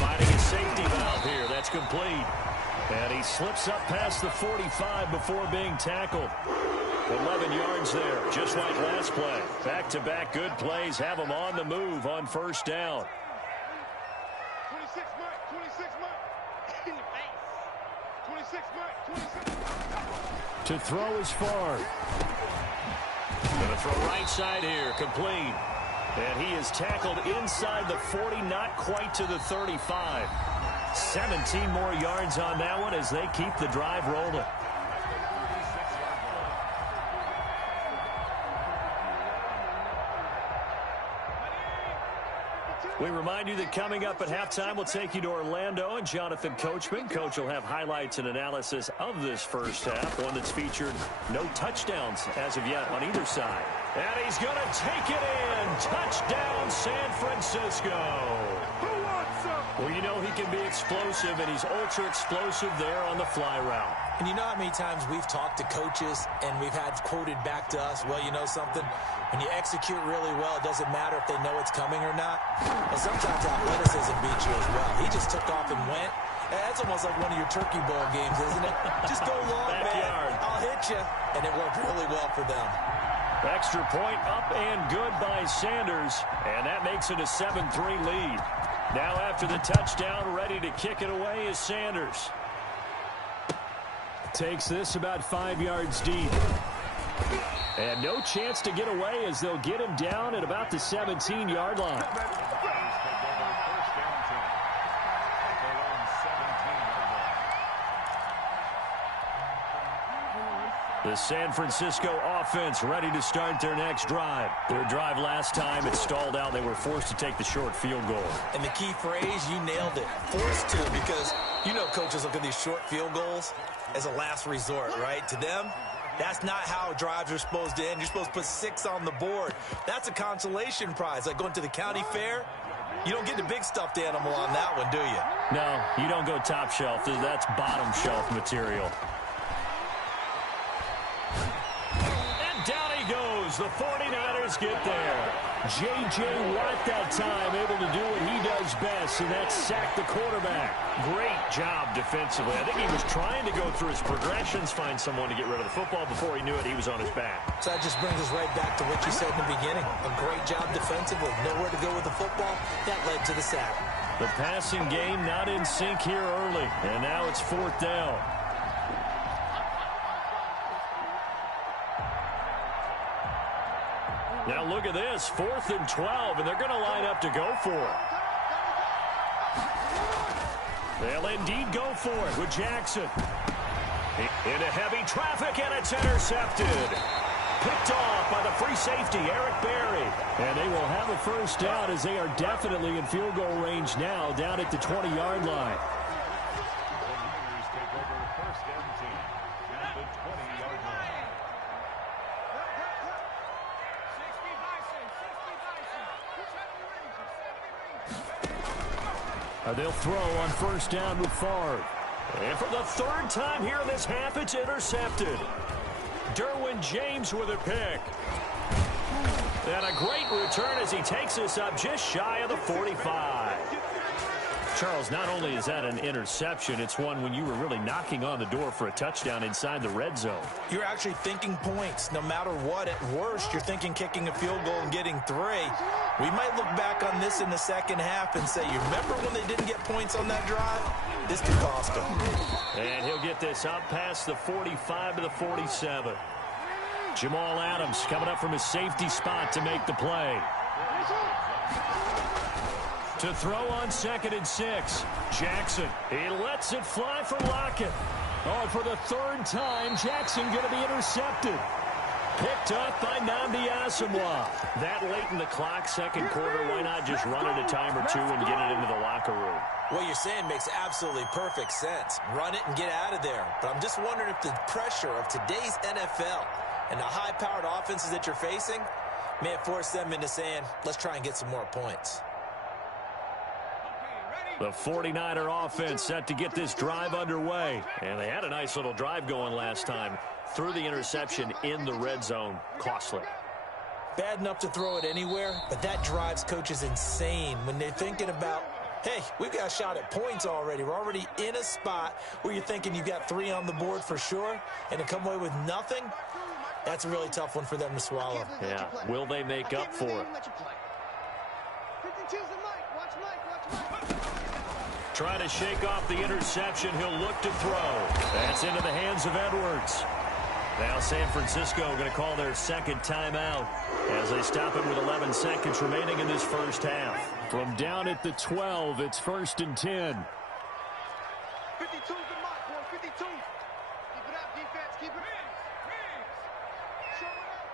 finding his safety valve here. That's complete. And he slips up past the 45 before being tackled. 11 yards there, just like last play. Back-to-back good plays have him on the move on 1st down. 26 Mike, 26 Mike. In the face. 26 Mike, 26. To throw is Favre. Going to throw right side here, complete. And he is tackled inside the 40, not quite to the 35. 17 more yards on that one as they keep the drive rolling. We remind you that coming up at halftime, we'll take you to Orlando and Jonathan Coachman. Coach will have highlights and analysis of this first half, one that's featured no touchdowns as of yet on either side. And he's going to take it in. Touchdown, San Francisco. Who wants some? Well, you know he can be explosive, and he's ultra-explosive there on the fly route. And you know how many times we've talked to coaches and we've had quoted back to us, well, you know something? When you execute really well, it doesn't matter if they know it's coming or not. And sometimes athleticism beats you as well. He just took off and went. That's almost like one of your turkey bowl games, isn't it? Just go long, Backyard. man. I'll hit you. And it worked really well for them. Extra point up and good by Sanders, and that makes it a 7-3 lead. Now after the touchdown, ready to kick it away is Sanders. Takes this about 5 yards deep. And no chance to get away as they'll get him down at about the 17-yard line. The San Francisco offense ready to start their next drive. Their drive last time, it stalled out. They were forced to take the short field goal. And the key phrase, you nailed it. Forced to, because you know coaches look at these short field goals as a last resort, right? To them, that's not how drives are supposed to end. You're supposed to put 6 on the board. That's a consolation prize. Like going to the county fair, you don't get the big stuffed animal on that one, do you? No, you don't go top shelf. That's bottom shelf material. And down he goes. The 49ers get there. J.J. Watt that time able to do what he does best, and that's sack the quarterback. Great job defensively. I think he was trying to go through his progressions, find someone to get rid of the football. Before he knew it, he was on his back. So that just brings us right back to what you said in the beginning. A great job defensively. Nowhere to go with the football. That led to the sack. The passing game not in sync here early, and now it's 4th down. Now look at this, 4th and 12, and they're going to line up to go for it. They'll indeed go for it with Jackson. Into heavy traffic, and it's intercepted. Picked off by the free safety, Eric Berry. And they will have a first down as they are definitely in field goal range now, down at the 20-yard line. Take over 1st and 10 at the 20-yard line. They'll throw on first down with Favre. And for the 3rd time here in this half, it's intercepted. Derwin James with a pick. And a great return as he takes this up just shy of the 45. Charles, not only is that an interception, it's one when you were really knocking on the door for a touchdown inside the red zone. You're actually thinking points. No matter what, at worst, you're thinking kicking a field goal and getting 3. We might look back on this in the second half and say, you remember when they didn't get points on that drive? This could cost them. And he'll get this up past the 45 to the 47. Jamal Adams coming up from his safety spot to make the play. To throw on 2nd and 6. Jackson, he lets it fly for Lockett. Oh, and for the 3rd time, Jackson going to be intercepted. Picked up by Nnamdi Asomugha. That late in the clock, 2nd quarter, why not just run it a time or two and get it into the locker room? What you're saying makes absolutely perfect sense. Run it and get out of there. But I'm just wondering if the pressure of today's NFL and the high-powered offenses that you're facing may have forced them into saying, let's try and get some more points. The 49er offense set to get this drive underway. And they had a nice little drive going last time. Threw the interception in the red zone. Costly. Bad enough to throw it anywhere, but that drives coaches insane when they're thinking about, hey, we've got a shot at points already. We're already in a spot where you're thinking you've got 3 on the board for sure, and to come away with nothing, that's a really tough one for them to swallow. Yeah, will they make up for it? Trying to shake off the interception. He'll look to throw. That's into the hands of Edwards. Now San Francisco going to call their 2nd timeout as they stop it with 11 seconds remaining in this first half. From down at the 12, it's 1st and 10. 52's the mark, boy. 52. Keep it up, defense. Keep it up. Show it up.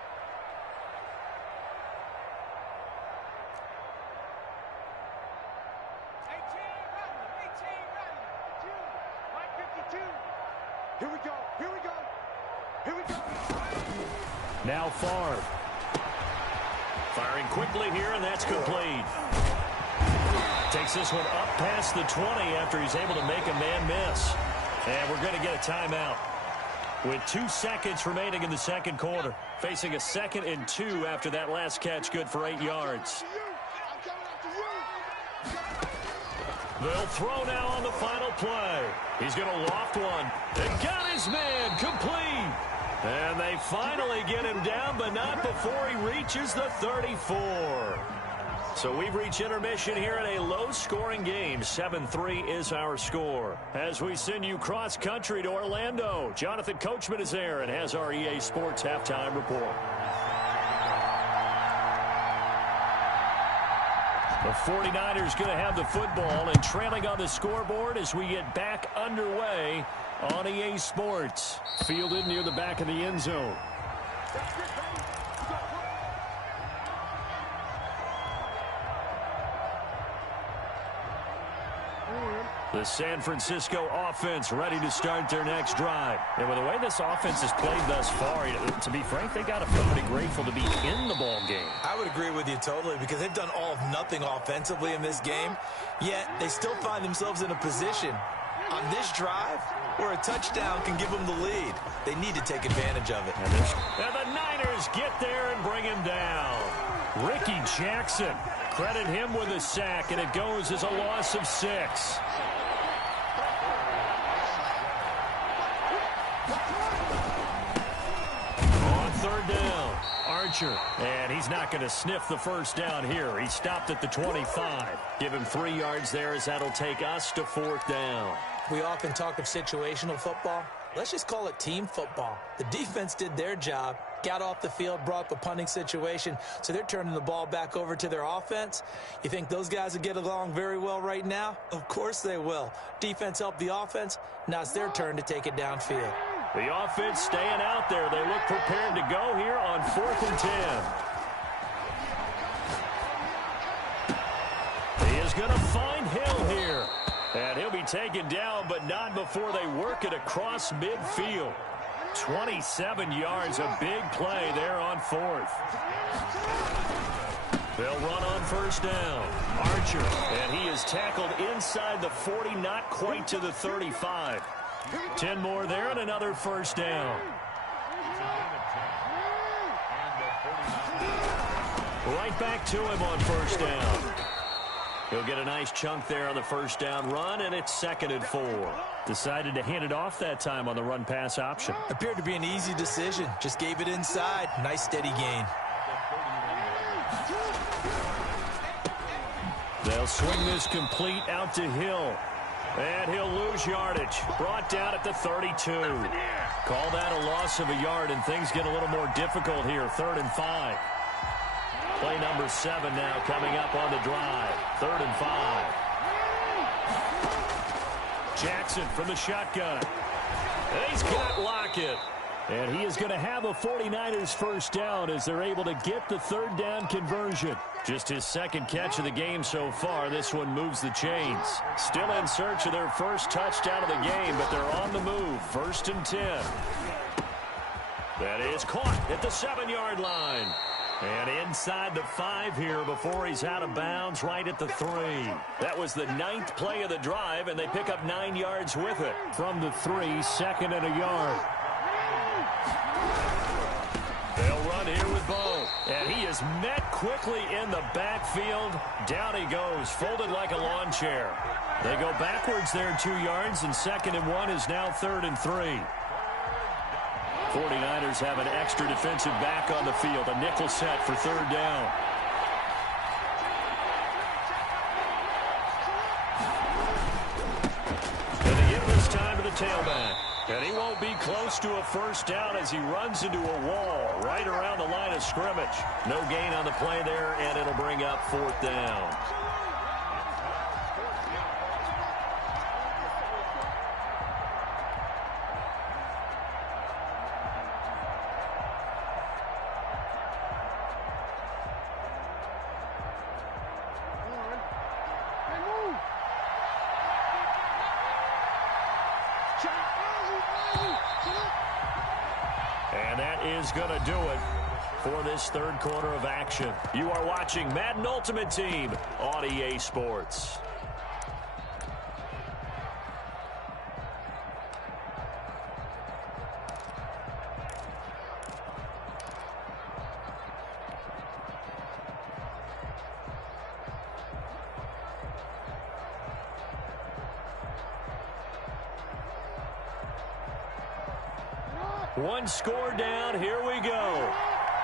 18 running. 52. Here we go. Here we go. Here we go. Now Favre. Firing quickly here, and that's complete. Takes this one up past the 20 after he's able to make a man miss. And we're going to get a timeout. With 2 seconds remaining in the 2nd quarter. Facing a 2nd and 2 after that last catch, good for 8 yards. They'll throw now on the final play. He's going to loft one. And got his man complete. And they finally get him down, but not before he reaches the 34. So we've reached intermission here in a low-scoring game. 7-3 is our score. As we send you cross-country to Orlando, Jonathan Coachman is there and has our EA Sports halftime report. The 49ers going to have the football and trailing on the scoreboard as we get back underway on EA Sports. Fielded near the back of the end zone. The San Francisco offense ready to start their next drive. And with the way this offense has played thus far, to be frank, they got to feel pretty grateful to be in the ball game. I would agree with you totally because they've done all of nothing offensively in this game, yet they still find themselves in a position On this drive, where a touchdown can give them the lead, they need to take advantage of it. And the Niners get there and bring him down. Ricky Jackson, credit him with a sack, and it goes as a loss of 6. On third down, Archer, and he's not going to sniff the first down here. He stopped at the 25. Give him 3 yards there, as that'll take us to 4th down. We often talk of situational football. Let's just call it team football. The defense did their job, got off the field, brought up a punting situation, so they're turning the ball back over to their offense. You think those guys will get along very well right now? Of course they will. Defense helped the offense. Now it's their turn to take it downfield. The offense staying out there. They look prepared to go here on 4th and 10. He is going to find Hill here. And he'll be taken down, but not before they work it across midfield. 27 yards, a big play there on 4th. They'll run on first down. Archer, and he is tackled inside the 40, not quite to the 35. 10 more there and another first down. Right back to him on first down. He'll get a nice chunk there on the first down run, and it's 2nd and 4. Decided to hand it off that time on the run-pass option. Appeared to be an easy decision. Just gave it inside. Nice steady gain. They'll swing this complete out to Hill. And he'll lose yardage. Brought down at the 32. Call that a loss of a yard, and things get a little more difficult here. 3rd and 5. Play number 7 now coming up on the drive. 3rd and 5. Jackson from the shotgun. And he's got Lockett. And he is going to have a 49ers first down as they're able to get the 3rd down conversion. Just his 2nd catch of the game so far. This one moves the chains. Still in search of their first touchdown of the game, but they're on the move. 1st and 10. That is caught at the 7-yard line. And inside the 5 here before he's out of bounds, right at the 3. That was the 9th play of the drive, and they pick up 9 yards with it. From the 3, 2nd and a yard. They'll run here with Bo. And he is met quickly in the backfield. Down he goes, folded like a lawn chair. They go backwards there 2 yards, and 2nd and 1 is now 3rd and 3. 49ers have an extra defensive back on the field. A nickel set for 3rd down. And they give this time to the tailback. And he won't be close to a first down as he runs into a wall right around the line of scrimmage. No gain on the play there, and it'll bring up 4th down. And that is going to do it for this 3rd quarter of action. You are watching Madden Ultimate Team on EA Sports. One score down. Here we go.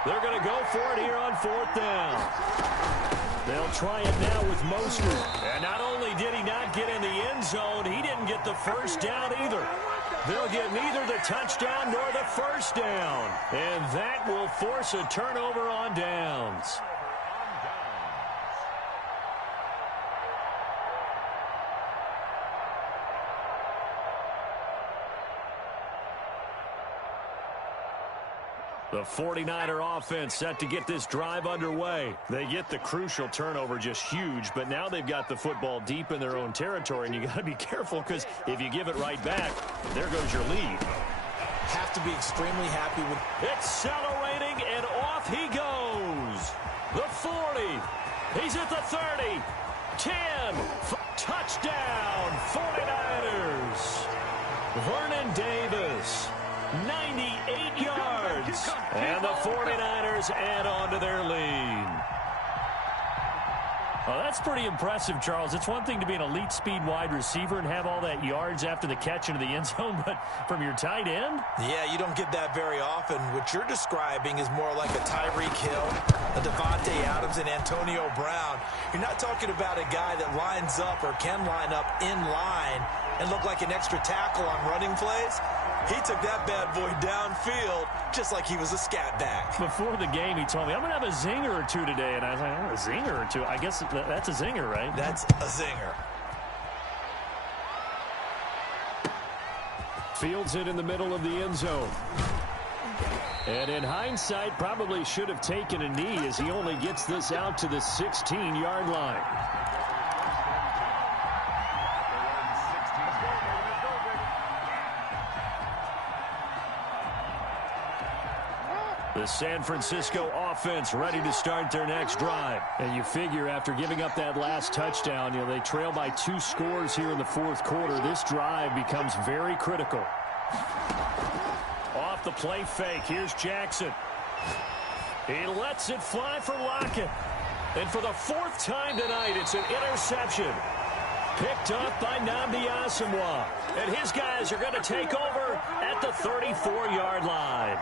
They're going to go for it here on 4th down. They'll try it now with Mostert. And not only did he not get in the end zone, he didn't get the first down either. They'll get neither the touchdown nor the first down. And that will force a turnover on downs. The 49er offense set to get this drive underway. They get the crucial turnover, just huge, but now they've got the football deep in their own territory, and you got to be careful because if you give it right back, there goes your lead. Have to be extremely happy with... Accelerating, and off he goes. The 40. He's at the 30. 10. Touchdown, 49ers. Vernon Davis, 98 yards. And the 49ers add on to their lead. Well, that's pretty impressive, Charles. It's one thing to be an elite speed wide receiver and have all that yards after the catch into the end zone, but from your tight end? Yeah, you don't get that very often. What you're describing is more like a Tyreek Hill, a Devontae Adams, and Antonio Brown. You're not talking about a guy that lines up or can line up in line and look like an extra tackle on running plays. He took that bad boy downfield just like he was a scat back. Before the game, he told me, I'm going to have a zinger or two today. And I was like, oh, a zinger or two? I guess that's a zinger, right? That's a zinger. Fields it in the middle of the end zone. And in hindsight, probably should have taken a knee as he only gets this out to the 16-yard line. The San Francisco offense ready to start their next drive. And you figure after giving up that last touchdown, they trail by 2 scores here in the fourth quarter. This drive becomes very critical. Off the play fake, here's Jackson. He lets it fly for Lockett. And for the 4th time tonight, it's an interception. Picked up by Nnamdi Asomugha. And his guys are going to take over at the 34-yard line.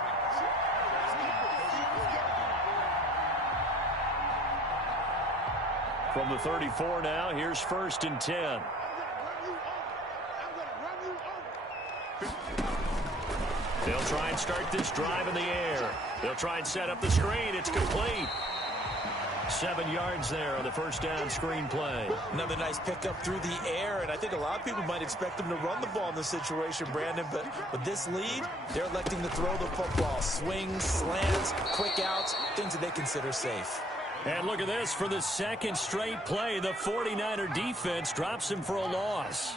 From the 34 now, here's 1st and 10. They'll try and start this drive in the air. They'll try and set up the screen. It's complete. 7 yards there on the first down screen play. Another nice pickup through the air, and I think a lot of people might expect them to run the ball in this situation, Brandon, but with this lead, they're electing to throw the football. Swings, slants, quick outs, things that they consider safe. And look at this. For the 2nd straight play, the 49er defense drops him for a loss.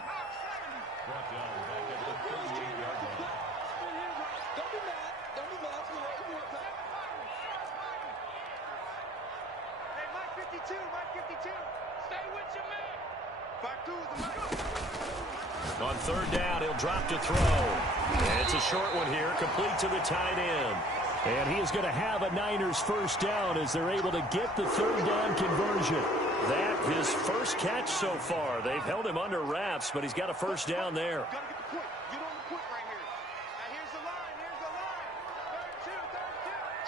On 3rd down, he'll drop to throw. And it's a short one here, complete to the tight end. And he is going to have a Niners first down as they're able to get the 3rd down conversion. That his first catch so far. They've held him under wraps, but he's got a first down there. Got to get the point. Get on the point right here. Now here's the line. Here's the line. 3rd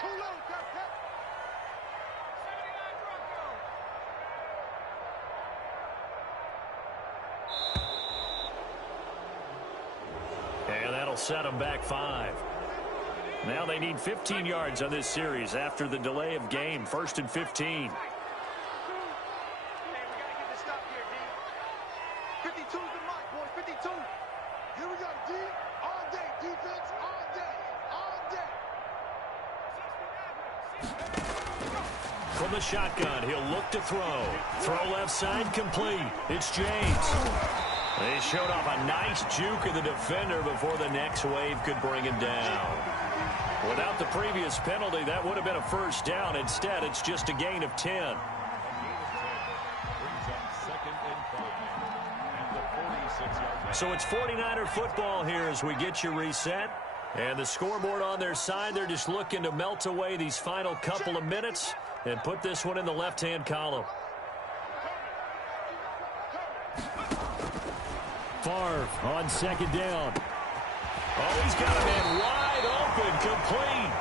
2. Too low. Got cut. 79 Bronco. And that'll set them back 5. Now they need 15 yards on this series after the delay of game. 1st and 15. Hey, we got to get this stop here, D. 52's the mark, boys. 52. Here we go, D. All day. Defense, all day. All day. From the shotgun, he'll look to throw. Throw left side, complete. It's James. They showed off a nice juke of the defender before the next wave could bring him down. Without the previous penalty, that would have been a first down. Instead, it's just a gain of 10. So it's 49er football here as we get you reset. And the scoreboard on their side, they're just looking to melt away these final couple of minutes and put this one in the left-hand column. Favre on 2nd down. Oh, he's got a man wide open, complete.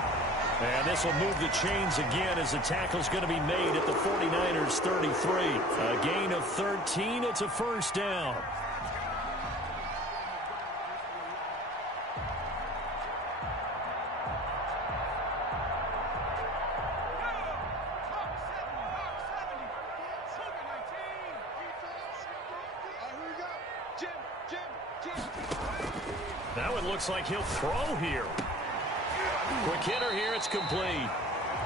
And this will move the chains again as the tackle's going to be made at the 49ers 33. A gain of 13. It's a first down. Now it looks like he'll throw here. Quick hitter here, it's complete.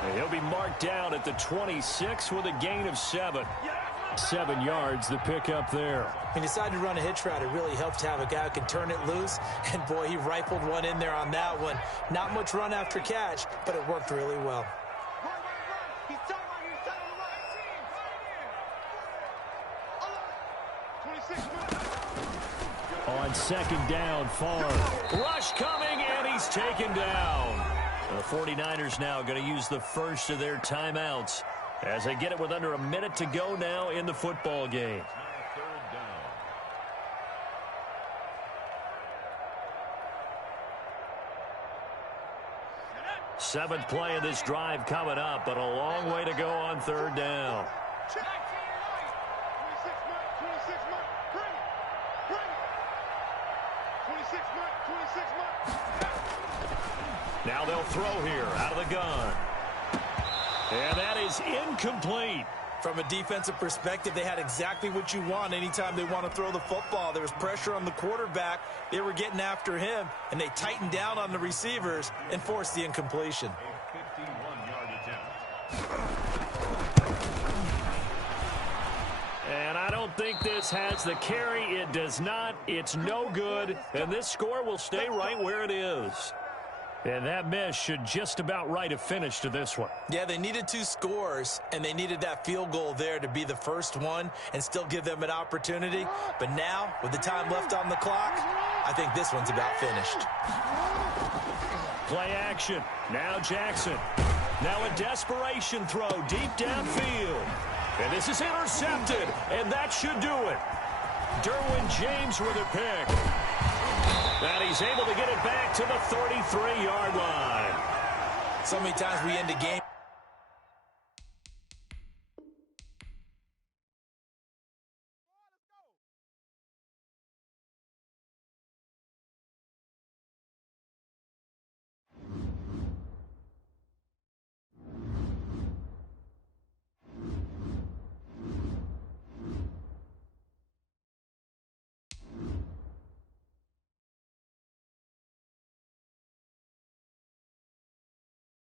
And he'll be marked down at the 26 with a gain of 7. 7 yards, the pickup there. He decided to run a hitch route. It really helped to have a guy who can turn it loose. And, boy, he rifled one in there on that one. Not much run after catch, but it worked really well. He's tight right here. He's tight on the line. 26. on second down, far. Rush coming, and he's taken down. The 49ers now going to use the first of their timeouts as they get it with under a minute to go now in the football game. Third down. Seventh play of this drive coming up, but a long way to go on third down. 26 Mike, 26 Mike, bring it. 26 Mike. Now they'll throw here out of the gun. And that is incomplete. From a defensive perspective, they had exactly what you want anytime they want to throw the football. There was pressure on the quarterback. They were getting after him, and they tightened down on the receivers and forced the incompletion. A 51-yard attempt. And I don't think this has the carry. It does not. It's no good. And this score will stay right where it is. And that miss should just about write a finish to this one. Yeah, they needed 2 scores, and they needed that field goal there to be the first one and still give them an opportunity. But now, with the time left on the clock, I think this one's about finished. Play action. Now Jackson. Now a desperation throw deep downfield. And this is intercepted, and that should do it. Derwin James with a pick. And he's able to get it back to the 33-yard line. So many times we end a game